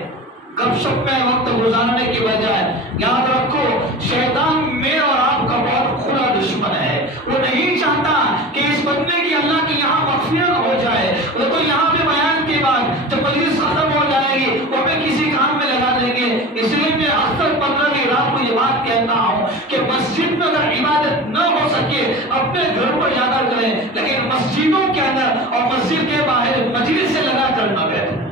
گپ شپ میں وقت گزارنے کی بجائے، یاد رکھو شیطان میرے اور آپ کا بہت کھلا دشمن ہے. وہ نہیں چاہتا کہ اس بندے کی اللہ کے یہاں مغفرت ہو جائے. وہ تو یہاں پہ بیان کے بعد جب مجلس ختم ہو جائے گی وہ ہمیں کسی کام میں لگا دیں گے. اس لیے میں اکثر 15ویں رات کو یہ بات کہتا ہوں کہ مسجد میں اگر عبادت نہ ہو سکے اپنے گھر پر جا کر کریں، لیکن مسجدوں کے اندر اور مسجد کے باہر مجلس سے لگا کر نہ بیٹھیں.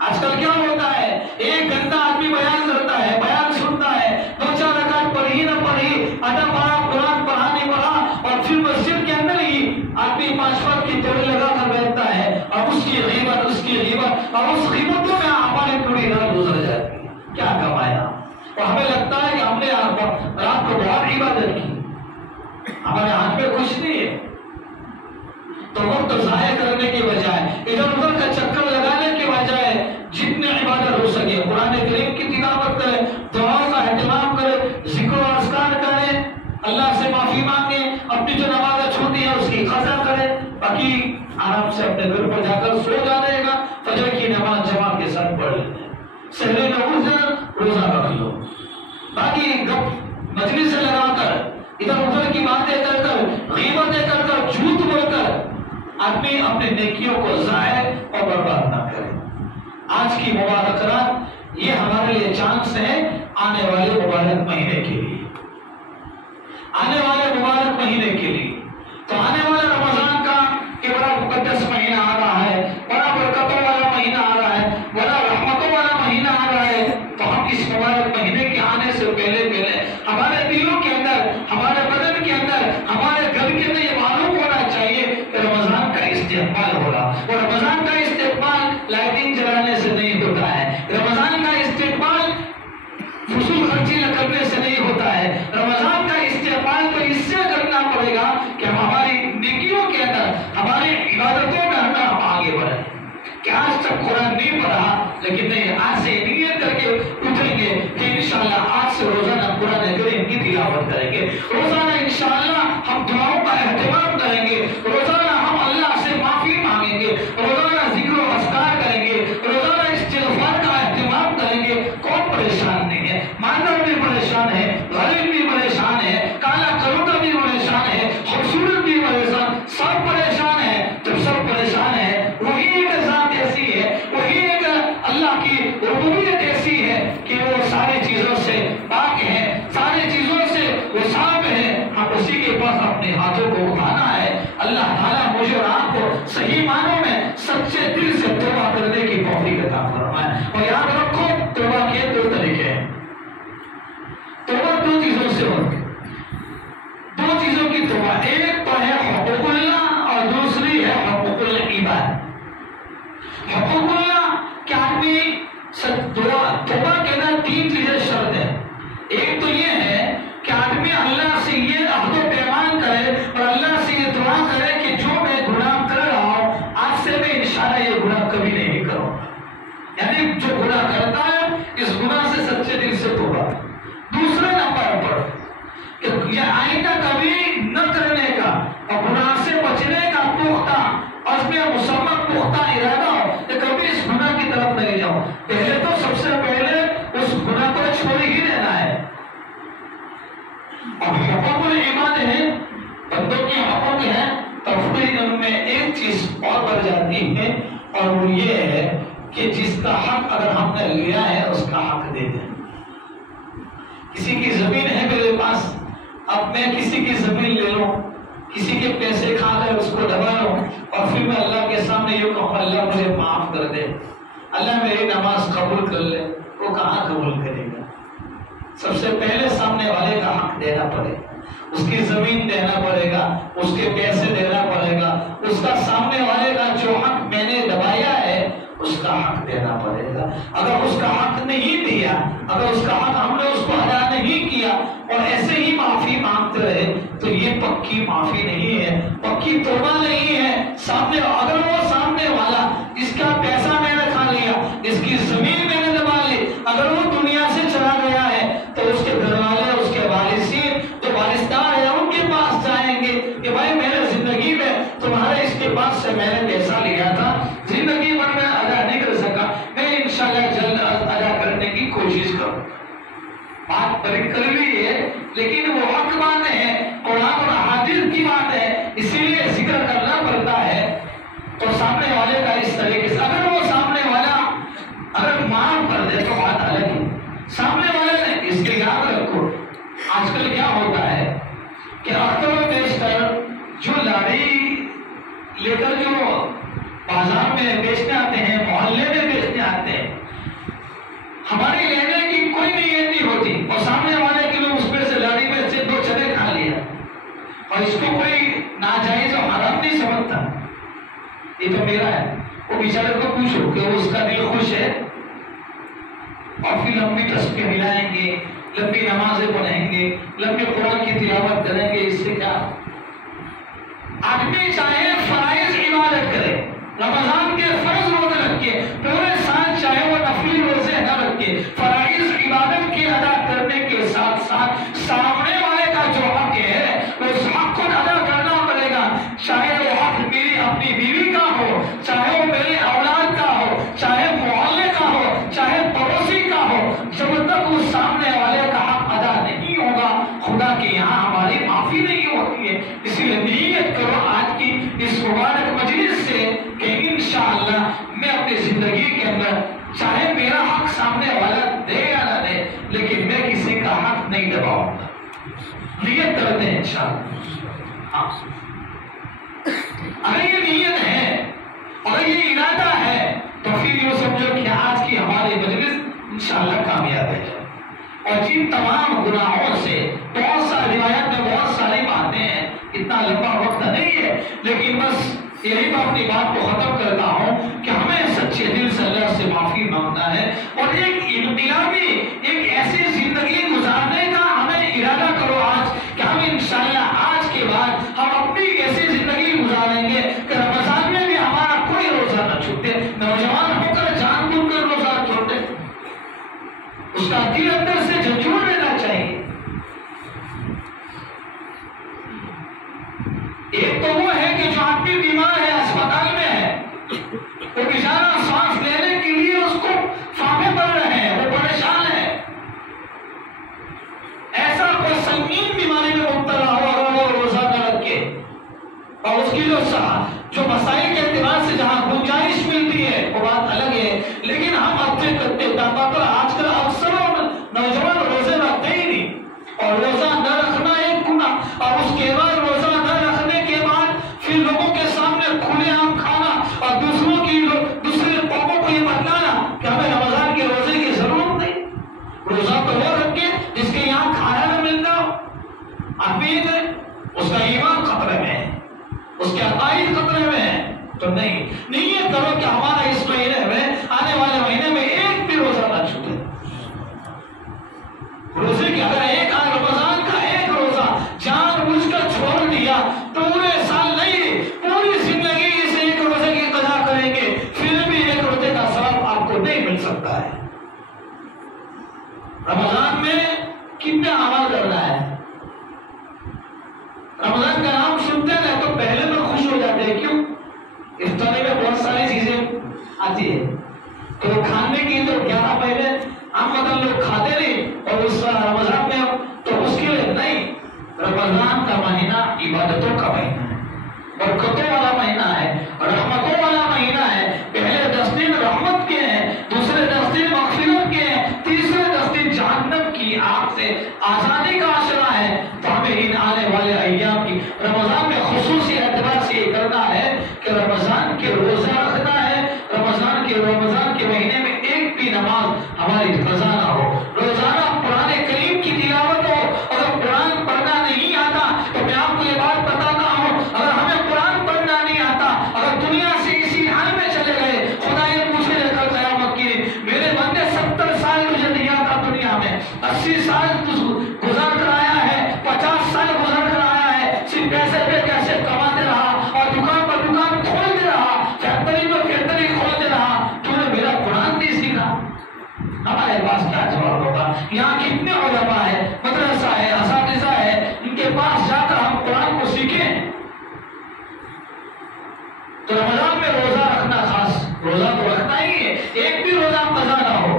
آج کل کیا ہوتا ہے، ایک گھنٹہ آدمی بیان کرتا ہے، بیان سنتا ہے، 2-4 رکعت پڑھی نہ پڑھی، آدھا پڑھا قرآن پڑھا نہیں پڑھا، اور پھر مسجد کے اندر ہی آدمی 5 وقت کی توڑی لگا کر بیٹھتا ہے اور اس کی غیبت اور اس غیبتوں میں ہماری پوری رات گزر جاتی ہے. کیا کمایا؟ اور ہمیں لگتا ہے کہ ہم نے رات کو بہت عبادت کی، ہمارے ہاتھ میں کچھ نہیں ہے. تو وقت ضائع کرنے کی بجائے، ادھر ادھر کا چکر لگانے کے بجائے جتنے عبادت ہو سکے قرآن کریم کی تلاوت کریں، دعاؤں کا اہتمام کریں، ذکر و اذکار کریں، اللہ سے معافی مانگیں، اپنی جو نماز چھوٹی ہے اس کی قضا کریں. باقی آرام سے اپنے گھر پر جا کر سو جانے گا. فجر کی نماز جماعت کے ساتھ پڑھ لیتے ہیں، سحری میں روزہ رکھ لو. باقی گپ مجلس سے لگا کر ادھر ادھر کی باتیں کر کر، غیبتیں کر کر، جھوٹ آدمی اپنے نیکیوں کو ضائع اور برباد نہ کرے۔ آج کی مبارک رات یہ ہمارے لیے چانس ہے آنے والے مبارک مہینے کے لیے، آنے والے مبارک مہینے کے لیے۔ تو آنے والے رمضان کا کہ بڑا مقدس مہینہ آ رہا ہے، بڑا برکتوں والا مہینہ آ رہا ہے، بڑا رحمتوں والا مہینہ آ رہا ہے، تو ہم اس مبارک مہینے کے آنے سے پہلے ہمارے دلوں کے اندر، ہمارے بدن کے اندر، ہمارے گھر کے اندر یہ معلوم ہونا چاہیے کہ رمضان کا استقبال ہو رہا، اور رمضان کا استقبال لائٹنگ جلانے سے نہیں ہوتا ہے، رمضان کا استقبال فضول خرچی کرنے سے نہیں ہوتا ہے، رمضان کا استقبال تو اس سے کرنا پڑے گا کہ ہم ہماری نیکیوں کے اندر، ہماری عبادتوں میں ہم آگے بڑھیں۔ کہ آج تک قرآن نہیں پڑھا، لیکن نہیں، آج سے نیت کر کے اٹھیں گے کہ انشاءاللہ آج سے روزانہ قرآن کریم کی تلاوت کریں گے، روزانہ انشاءاللہ ہم دعاؤں کا اہتمام کریں گے، روزانہ ہم اللہ سے معافی مانگیں گے، روزانہ ذکر و اذکار کریں گے، روزانہ استغفار کا اہتمام کریں گے۔ کون پریشان نہیں ہے؟ ماندر بھی پریشان ہے، غریب بھی پریشان ہے، کالا کروڑا بھی پریشان ہے، خوبصورت بھی پریشان، سب پریشان ہے۔ جب سب پریشان ہے، وہی ایک ذات ایسی ہے، وہی ایک اللہ کی ربوبیت ایسی ہے کہ وہ ساری چیزوں سے پاک ہے، ساری چیزوں سے وہ صاف ہے۔ ہم اسی کے پاس اپنے ہاتھوں کو اٹھانا ہے۔ اللہ تعالیٰ مجھے اور آپ کو صحیح معنوں میں سچے دل سے توبہ کرنے کی توفیق عطا فرمائے۔ اور یاد رکھو، توبہ کے دو طریقے ہیں۔ توبہ دو چیزوں سے ہوتی ہے، دو چیزوں کی توبہ، ایک تو ہے حقوق اللہ اور دوسری ہے حقوق العباد۔ حقوق اللہ کہ آدمی توبہ کے اندر تین چیزیں شرط ہے۔ ایک تو یہ ہے کہ آدمی اللہ سے یہ عہد و پیمان کرے اور اللہ سے یہ دعا کرے کہ جو میں گناہ کر رہا ہوں، آج سے میں انشاءاللہ یہ گناہ کبھی نہیں کروں گا۔ یعنی جو گناہ کرتا ہے اس گناہ سے سچے دل سے توبہ۔ دوسرے نمبر پر کہ یہ آئندہ کبھی نہ کرنے کا اور گناہ سے بچنے کا پختہ اور اس میں مسمت پختہ ارادہ ہو کہ کبھی اس گناہ کی طرف نہیں جاؤ۔ پہلے تو سب سے پہلے اس گناہ کو چھوڑ ہی دینا ہے۔ اور حقوق العباد ہے، بندوں کے حقوق ہیں، تفریح ان میں ایک چیز اور بڑھ جاتی ہے، اور وہ یہ ہے کہ جس کا حق اگر ہم نے لیا ہے اس کا حق دے دیں۔ کسی کی زمین ہے میرے پاس، اب میں کسی کی زمین لے لوں، کسی کے پیسے کھا لے، اس کو دبا لوں، اور پھر میں اللہ کے سامنے یہ کہوں اللہ مجھے معاف کر دے، اللہ میری نماز قبول کر لے، وہ کہاں قبول کرے گا؟ سب سے پہلے سامنے والے کا حق دینا پڑے گا، اس کی زمین دینا پڑے گا، اس کے پیسے دینا پڑے گا، اس کا سامنے والے کا جو حق میں نے دبایا ہے اس کا حق دینا پڑے گا۔ اگر اس کا حق نہیں دیا، اگر اس کا حق ہم نے اس کو ادا نہیں کیا اور ایسے ہی معافی مانگتے رہے تو یہ پکی معافی نہیں ہے، پکی توبہ نہیں ہے۔ سامنے اگر وہ سامنے والا جس کا پیسہ میں نے کھا لیا، جس کی زمین میں نے دبا لی، اگر وہ دنیا سے چلا گیا ہے تو اس کے گھر والے، اس کے وارثین جو وارثدار ہیں ان کے پاس جائیں گے کہ بھائی میرے زندگی میں تمہارے اس کے پاس سے میں نے پیسہ لیا تھا، زندگی بھر میں ادا نہیں کر سکا، میں انشاءاللہ جلد ادا کرنے کی کوشش کروں۔ بات بڑی کڑوی ہے لیکن وہ حق بات ہے، قرآن اور حدیث کی بات ہے، اسی لیے ذکر کرنا پڑتا ہے۔ تو سامنے والے کا اس طریقے سے اگر وہ سامنے والا اگر معاف کر دے تو بات الگ ہے، سامنے والے نے اس کے یاد رکھو۔ آج کل کیا ہوتا ہے کہ اکثر و بیشتر جو لاڑی لے کر جو بازار میں بیچنے آتے ہیں، محلے میں بیچنے آتے ہیں، ہماری لینے کی کوئی نیت نہیں ہوتی اور سامنے والے کے لوگ اس میں سے لاڑی میں سے دو چنے کھا لیا اور اس کو کوئی ناجائز اور حرام نہیں سمجھتا، یہ تو میرا ہے۔ وہ بیچارے کو پوچھو کہ اس کا دل خوش ہے، اور پھر لمبی تسبیح ملائیں گے، لمبی نمازیں پڑھیں گے، لمبی قرآن کی تلاوت کریں گے، اس سے کیا؟ آدمی چاہے فرائض عبادت کرے، رمضان کے فرض روزے رکھے، پورے سال چاہے وہ نفلی روزے نہ رکھے، فرائض عبادت کے ادا کرنے کے ساتھ ساتھ سامنے والے کا جو حق ہے اس حق کو ادا کرنا پڑے گا، چاہے وہ حق میری اپنی بیوی کا ہو، چاہے وہ میرے اولاد کا ہو، چاہے محلے کا ہو، چاہے پڑوسی کا ہو، جب تک اس سامنے والے کا حق ادا نہیں ہوگا خدا کے یہاں ہماری معافی نہیں ہوتی ہے۔ اسی لیے نیت کرو آج کی اس مبارک مجلس نیت کرتے ہیں انشاءاللہ. اگر یہ نیت ہے اور یہ ارادہ ہے تو پھر یہ سمجھو کہ آج کی ہماری مجلس انشاءاللہ کامیاب ہے. اور جن تمام گناہوں سے بہت ساری روایت میں بہت ساری باتیں ہیں، اتنا لمبا وقت نہیں ہے، لیکن بس یہی میں اپنی بات کو ختم کرتا ہوں کہ ہمیں سچے دل سے اللہ سے معافی مانگنا ہے اور ایک انقلابی ایک ایسی زندگی گزارنے کا ہمیں ارادہ کرو آج کہ ہم انشاءاللہ آج کے بعد ہم اپنی ایسی زندگی گزاریں گے کہ رمضان میں بھی ہمارا کوئی روزہ نہ چھوٹے. نوجوان ہو کر جان بوجھ کر روزہ چھوڑ دے، اس کا دل اندر سے جھنجھوڑ لینا چاہیے. ایک تو وہ ہے کہ جو آدمی بیمار ہے، اسپتال میں ہے، وہ بیچارہ سانس لینے کے لیے اس کو فاقے پڑ رہے ہیں، وہ پریشان ہے. ایسا کوئی سنگین بیماری میں مبتلا ہوا اور وہ روزہ نہ رکھے اور اس کی جو مسائل کے اعتبار سے جہاں گنجائش ملتی ہے وہ بات الگ ہے، لیکن ہم اپنے کرتے آج کل اکثر نوجوان روزے رکھتے ہی نہیں. اور روزہ نہ رکھنا ایک گناہ، اور اس کے بعد روزہ نہ رکھنے کے بعد پھر لوگوں کے سامنے کھلے عام کھانا اور دوسرے قوموں کو یہ بتلانا کہ ہمیں رمضان کے روزے کی ضرورت نہیں. روزہ تو وہ رکھے جس کے یہاں کھانا نہ ملتا ہو. امید ہے اس کا ایمان خطرے میں ہے، اس کے عقائد خطرے میں ہے. تو نہیں یہ کرو کہ ہمارا اس مہینے میں آنے والے مہینے میں ایک بھی روزہ نہ چھوٹے. روزے کی اگر ایک رمضان کا ایک روزہ جان بوجھ کر چھوڑ دیا تو پورے سال نہیں، پوری زندگی اس ایک روزے کی قضا کریں گے، پھر بھی ایک روزے کا ثواب آپ کو نہیں مل سکتا ہے. رمضان میں کتنا عمل کرنا ہے. رمضان کا نام سنتے ہیں تو پہلے تو خوش ہو جاتے ہیں. کیوں؟ افطاری میں بہت ساری چیزیں آتی ہے تو کھانے کی تو گیارہ پہلے عام مطلب لوگ کھاتے نہیں، اور اس رمضان میں تو اس کے لیے نہیں. رمضان کا مہینہ عبادتوں کا مہینہ ہے، برکتوں والا مہینہ ہے، رحمتوں والا مہینہ ہے. پہلے 10 دن رحمت کے ہیں، دوسرے 10 دن مغفرت کے ہیں، تیسرے 10 دن جہنم کی آگ سے آزادی کا عشرہ ہے. تو ہمیں ان آنے والے ایام کی رمضان میں خصوصی اعتبار سے یہ کرنا ہے کہ رمضان کے روزہ رکھنا ہے. رمضان کے مہینے میں ایک بھی نماز ہماری قضا نہ ہو. روزانہ قرآن کریم کی تلاوت ہو. اگر قرآن پڑھنا نہیں آتا تو میں آپ کو یہ بات بتاتا ہوں، اگر ہمیں قرآن پڑھنا نہیں آتا، اگر دنیا سے اسی حال میں چلے گئے، خدا یہ پوچھے لے کر قیامت کی میرے بندے 70 سال تجھے دیا تھا دنیا میں، 80 سال گزر کر آیا ہے، 50 سال گزر کر آیا ہے، صرف پیسے پہ کیسے کماتے رہا اور دکان پر دکان کھولتے رہا، فیکٹری پر فیکٹری کھولتے رہا، تو نے میرا قرآن نہیں سیکھا. ہمارے پاس کیا جواب ہوگا؟ یہاں کتنے علماء ہے، مدرسہ ہے، اساتذہ ہے، ان کے پاس جا کر ہم قرآن کو سیکھیں. تو رمضان میں روزہ رکھنا، خاص روزہ تو رکھنا ہی ہے، ایک بھی روزہ قضا نہ ہو،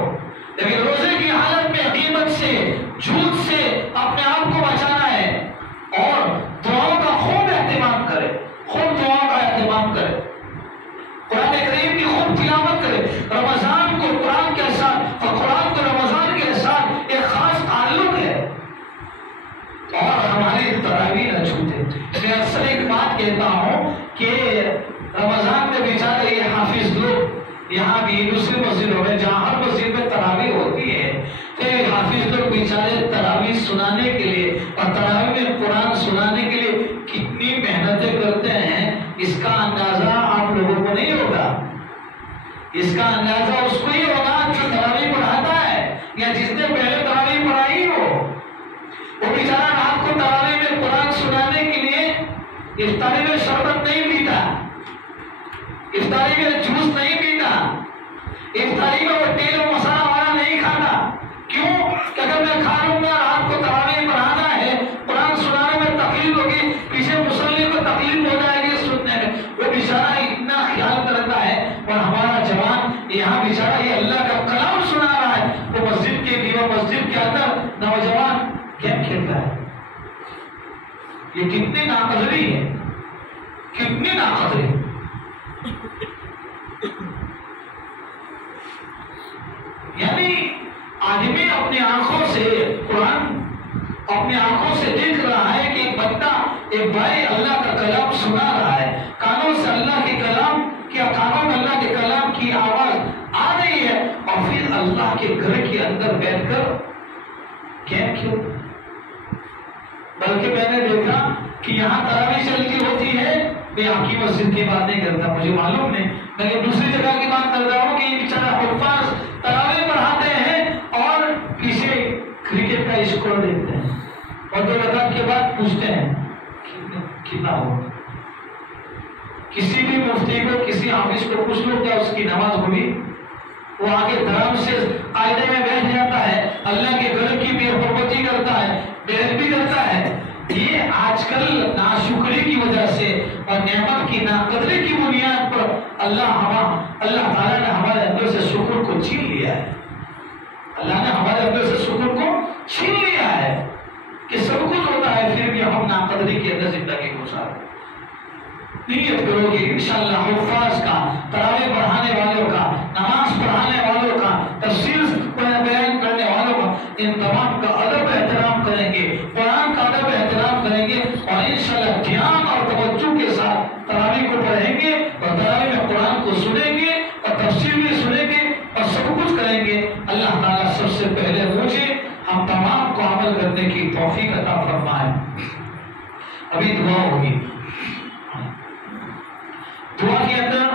لیکن روزے کی حالت میں غیبت سے، جھوٹ سے اپنے آپ کو بچانا ہے اور دعاؤں کا خوب اہتمام کرے، خوب دعاؤں کا اہتمام کرے، قرآن کریم کی خوب تلاوت کرے. رمضان کو قرآن کے ساتھ اور قرآن کو رمضان کے ساتھ ایک خاص تعلق ہے. اور ہماری تراویح نہ چھوٹے. میں اکثر ایک بات کہتا ہوں کہ رمضان میں بیچارے یہ حافظ لوگ یہاں بھی دوسری مسجدوں میں جہاں ہر مسجد میں تراویح ہوتی ہے تو حافظ لوگ بیچارے تراویح سنانے کے لیے اور تراویح میں قرآن سنانے کے لیے کتنی محنتیں کرتے ہیں، اس کا اندازہ آپ لوگوں کو نہیں ہوگا. اس کا اندازہ اس کو ہی ہوگا جو تراویح پڑھاتا ہے یا جس نے پہلے تراویح پڑھائی ہو. وہ بیچارہ رات کو تراویح میں قرآن سنانے کے لیے افطاری میں شربت نہیں پیتا، افطاری میں جوس نہیں پیتا، افطاری میں وہ تیل و مسالہ والا نہیں کھاتا. کیوں؟ کہ اگر میں کھا لوں گا رات کو تراویح پڑھانا ہے، قرآن سنانے میں تکلیف ہوگی، پیچھے مصلی کو تکلیف ہو جائے گی سننے میں. وہ بیچارہ اتنا خیال کرتا ہے. اور ہمارا جوان یہاں بیچارہ یہ اللہ کا کلام سنا رہا ہے، وہ مسجد کے دیوار مسجد کے اندر نوجوان گیم کھیلتا ہے. یہ کتنی ناقدری ہے، کتنی ناقدری. یعنی آدمی اپنی آنکھوں سے قرآن اپنی آنکھوں سے دیکھ رہا اللہ کے گھر کے اندر بیٹھ کر گیم کھیل. بلکہ میں نے دیکھا کہ یہاں تراویح چلتی ہوتی ہے، میں آپ کی مسجد کی بات نہیں کرتا، مجھے معلوم نہیں، میں دوسری جگہ کی بات کر رہا ہوں کہ یہ بیچارہ حفاظ تراویح پڑھاتے ہیں اور پیچھے کرکٹ کا اسکور دیکھتے ہیں اور 2 رکعت کے بعد پوچھتے ہیں کتنا ہو. کسی بھی مفتی کو، کسی حافظ کو پوچھ لو کیا اس کی نماز ہوگی؟ وہ آگے دھرم سے آئینے میں بیٹھ جاتا ہے، اللہ کے گھر کی بے حرمتی کرتا ہے، بے ادبی کرتا ہے. یہ آج کل ناشکری کی وجہ سے اور نعمت کی ناقدری کی بنیاد پر اللہ تعالیٰ نے ہمارے اندر سے شکر کو چھین لیا ہے. اللہ نے ہمارے اندر سے شکر کو چھین لیا ہے کہ سب کچھ ہوتا ہے پھر بھی ہم ناقدری کے اندر زندگی گزارتے. نیت کرو گے انشاءاللہ حفاظ کا، تراویح پڑھانے والوں کا، نماز پڑھانے والوں کا، تفسیر بیان کرنے والوں کا، ان تمام کا ادب احترام کریں گے، قرآن کا ادب احترام کریں گے اور انشاءاللہ دھیان اور توجہ کے ساتھ تراویح کو پڑھیں گے اور تراویح میں قرآن کو سنیں گے اور تفسیر بھی سنیں گے اور سب کچھ کریں گے. اللہ تعالیٰ سب سے پہلے مجھے ہم تمام کو عمل کرنے کی توفیق عطا فرمائے. ابھی دعا ہوگی. دعا کے اندر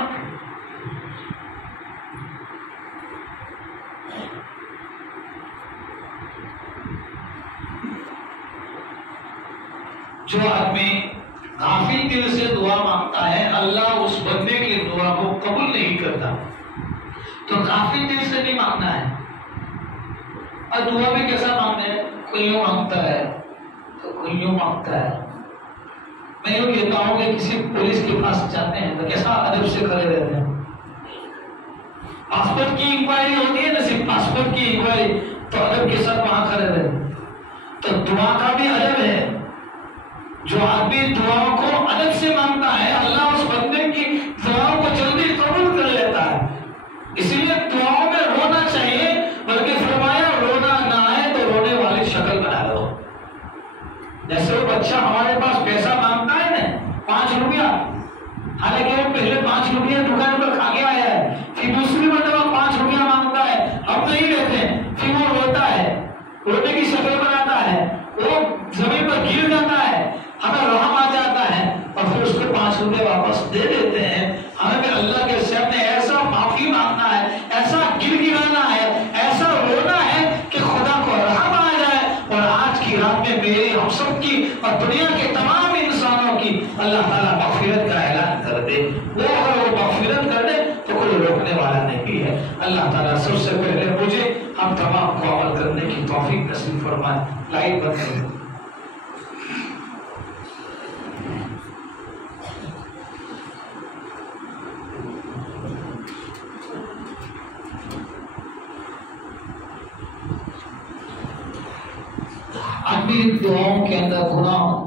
جو آدمی غافل دل سے دعا مانگتا ہے اللہ اس بندے کی دعا کو قبول نہیں کرتا. تو غافل دل سے نہیں مانگنا ہے. اور دعا بھی کیسا مانگنا ہے؟ کوئی یوں مانگتا ہے تو کوئی یوں مانگتا ہے. میں یوں کہتا ہوں کہ کسی پولیس کے پاس جاتے ہیں تو کیسا ادب سے کھڑے رہتے ہیں. پاسپورٹ کی انکوائری ہوتی ہے نا، صرف پاسپورٹ کی انکوائری، تو ادب کے ساتھ وہاں کھڑے رہتے ہیں. تو دعا کا بھی ادب ہے. جو آدمی دعاؤں کو ادب سے مانگتا ہے اللہ اس بندے کی دعاؤں کو جلدی قبول کر لیتا ہے. اسی لیے دعاؤں میں رونا چاہیے، بلکہ فرمایا رونا نہ آئے تو رونے والی شکل بنا لو. جیسے وہ بچہ ہمارے پاس پیسہ مانگتا ہے نا 5 روپیہ، حالانکہ وہ پہلے 5 روپیہ دکان پر کھا کے آیا ہے، پھر دوسری مرتبہ 5 روپیہ مانگتا ہے، ہم نہیں لیتے، پھر وہ روتا ہے، رونے کی شکل بناتا ہے، وہ زمین پر گر جاتا ہے، ہمیں رحم آ جاتا ہے اور پھر اس کو 5 روپے واپس دے دیتے ہیں. ہمیں بھی اللہ کے سامنے ایسا معافی مانگنا ہے، ایسا گر گرانا ہے، ایسا رونا ہے کہ خدا کو رحم آ جائے اور آج کی رات میں میری، ہم سب کی اور دنیا کے تمام انسانوں کی اللہ تعالیٰ مغفرت کا اعلان کر دے. وہ اگر وہ مغفرت کر دے تو کوئی روکنے والا نہیں ہے. اللہ تعالیٰ سب سے پہلے مجھے ہم تمام کو عمل کرنے کی توفیق نصیب فرمائے. لائٹ بند کر دیں. آدمی دعاؤں کے اندر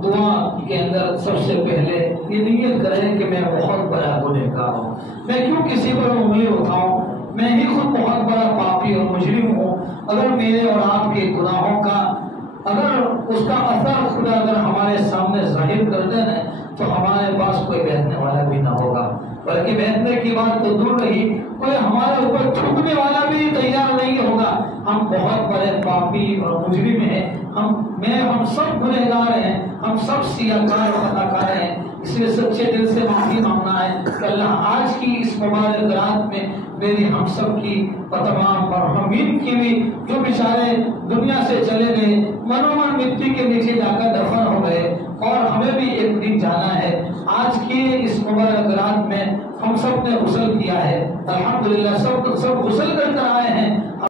دعا کے اندر سب سے پہلے یہ نیت کریں کہ میں بہت بڑا گنہگار ہوں. میں کیوں کسی پر انگلی اٹھاؤں؟ میں ہی خود بہت بڑا پاپی اور مجرم ہوں. اگر میرے اور آپ کے گناہوں کا اگر اس کا اثر خدا اگر ہمارے سامنے ظاہر کر دیں تو ہمارے پاس کوئی بیٹھنے والا بھی نہ ہوگا. بلکہ بیٹھنے کی بات تو دور رہی، کوئی ہمارے اوپر تھوکنے والا بھی تیار نہیں ہوگا. ہم بہت بڑے پاپی اور مجرم ہیں. ہم سب گنہگار ہیں، ہم سب سیاہکار اور خطاکار ہیں. اس لیے سچے دل سے معافی مانگنا ہے کہ اللہ آج کی اس مبارک رات میں میری ہم سب کی اور تمام مرحومین کی بھی جو بیچارے دنیا سے چلے گئے منومن مٹی کے نیچے جا کر دفن ہو گئے اور ہمیں بھی ایک دن جانا ہے. آج کی اس مبارک رات میں ہم سب نے غسل کیا ہے، الحمدللہ سب غسل کر آئے ہیں.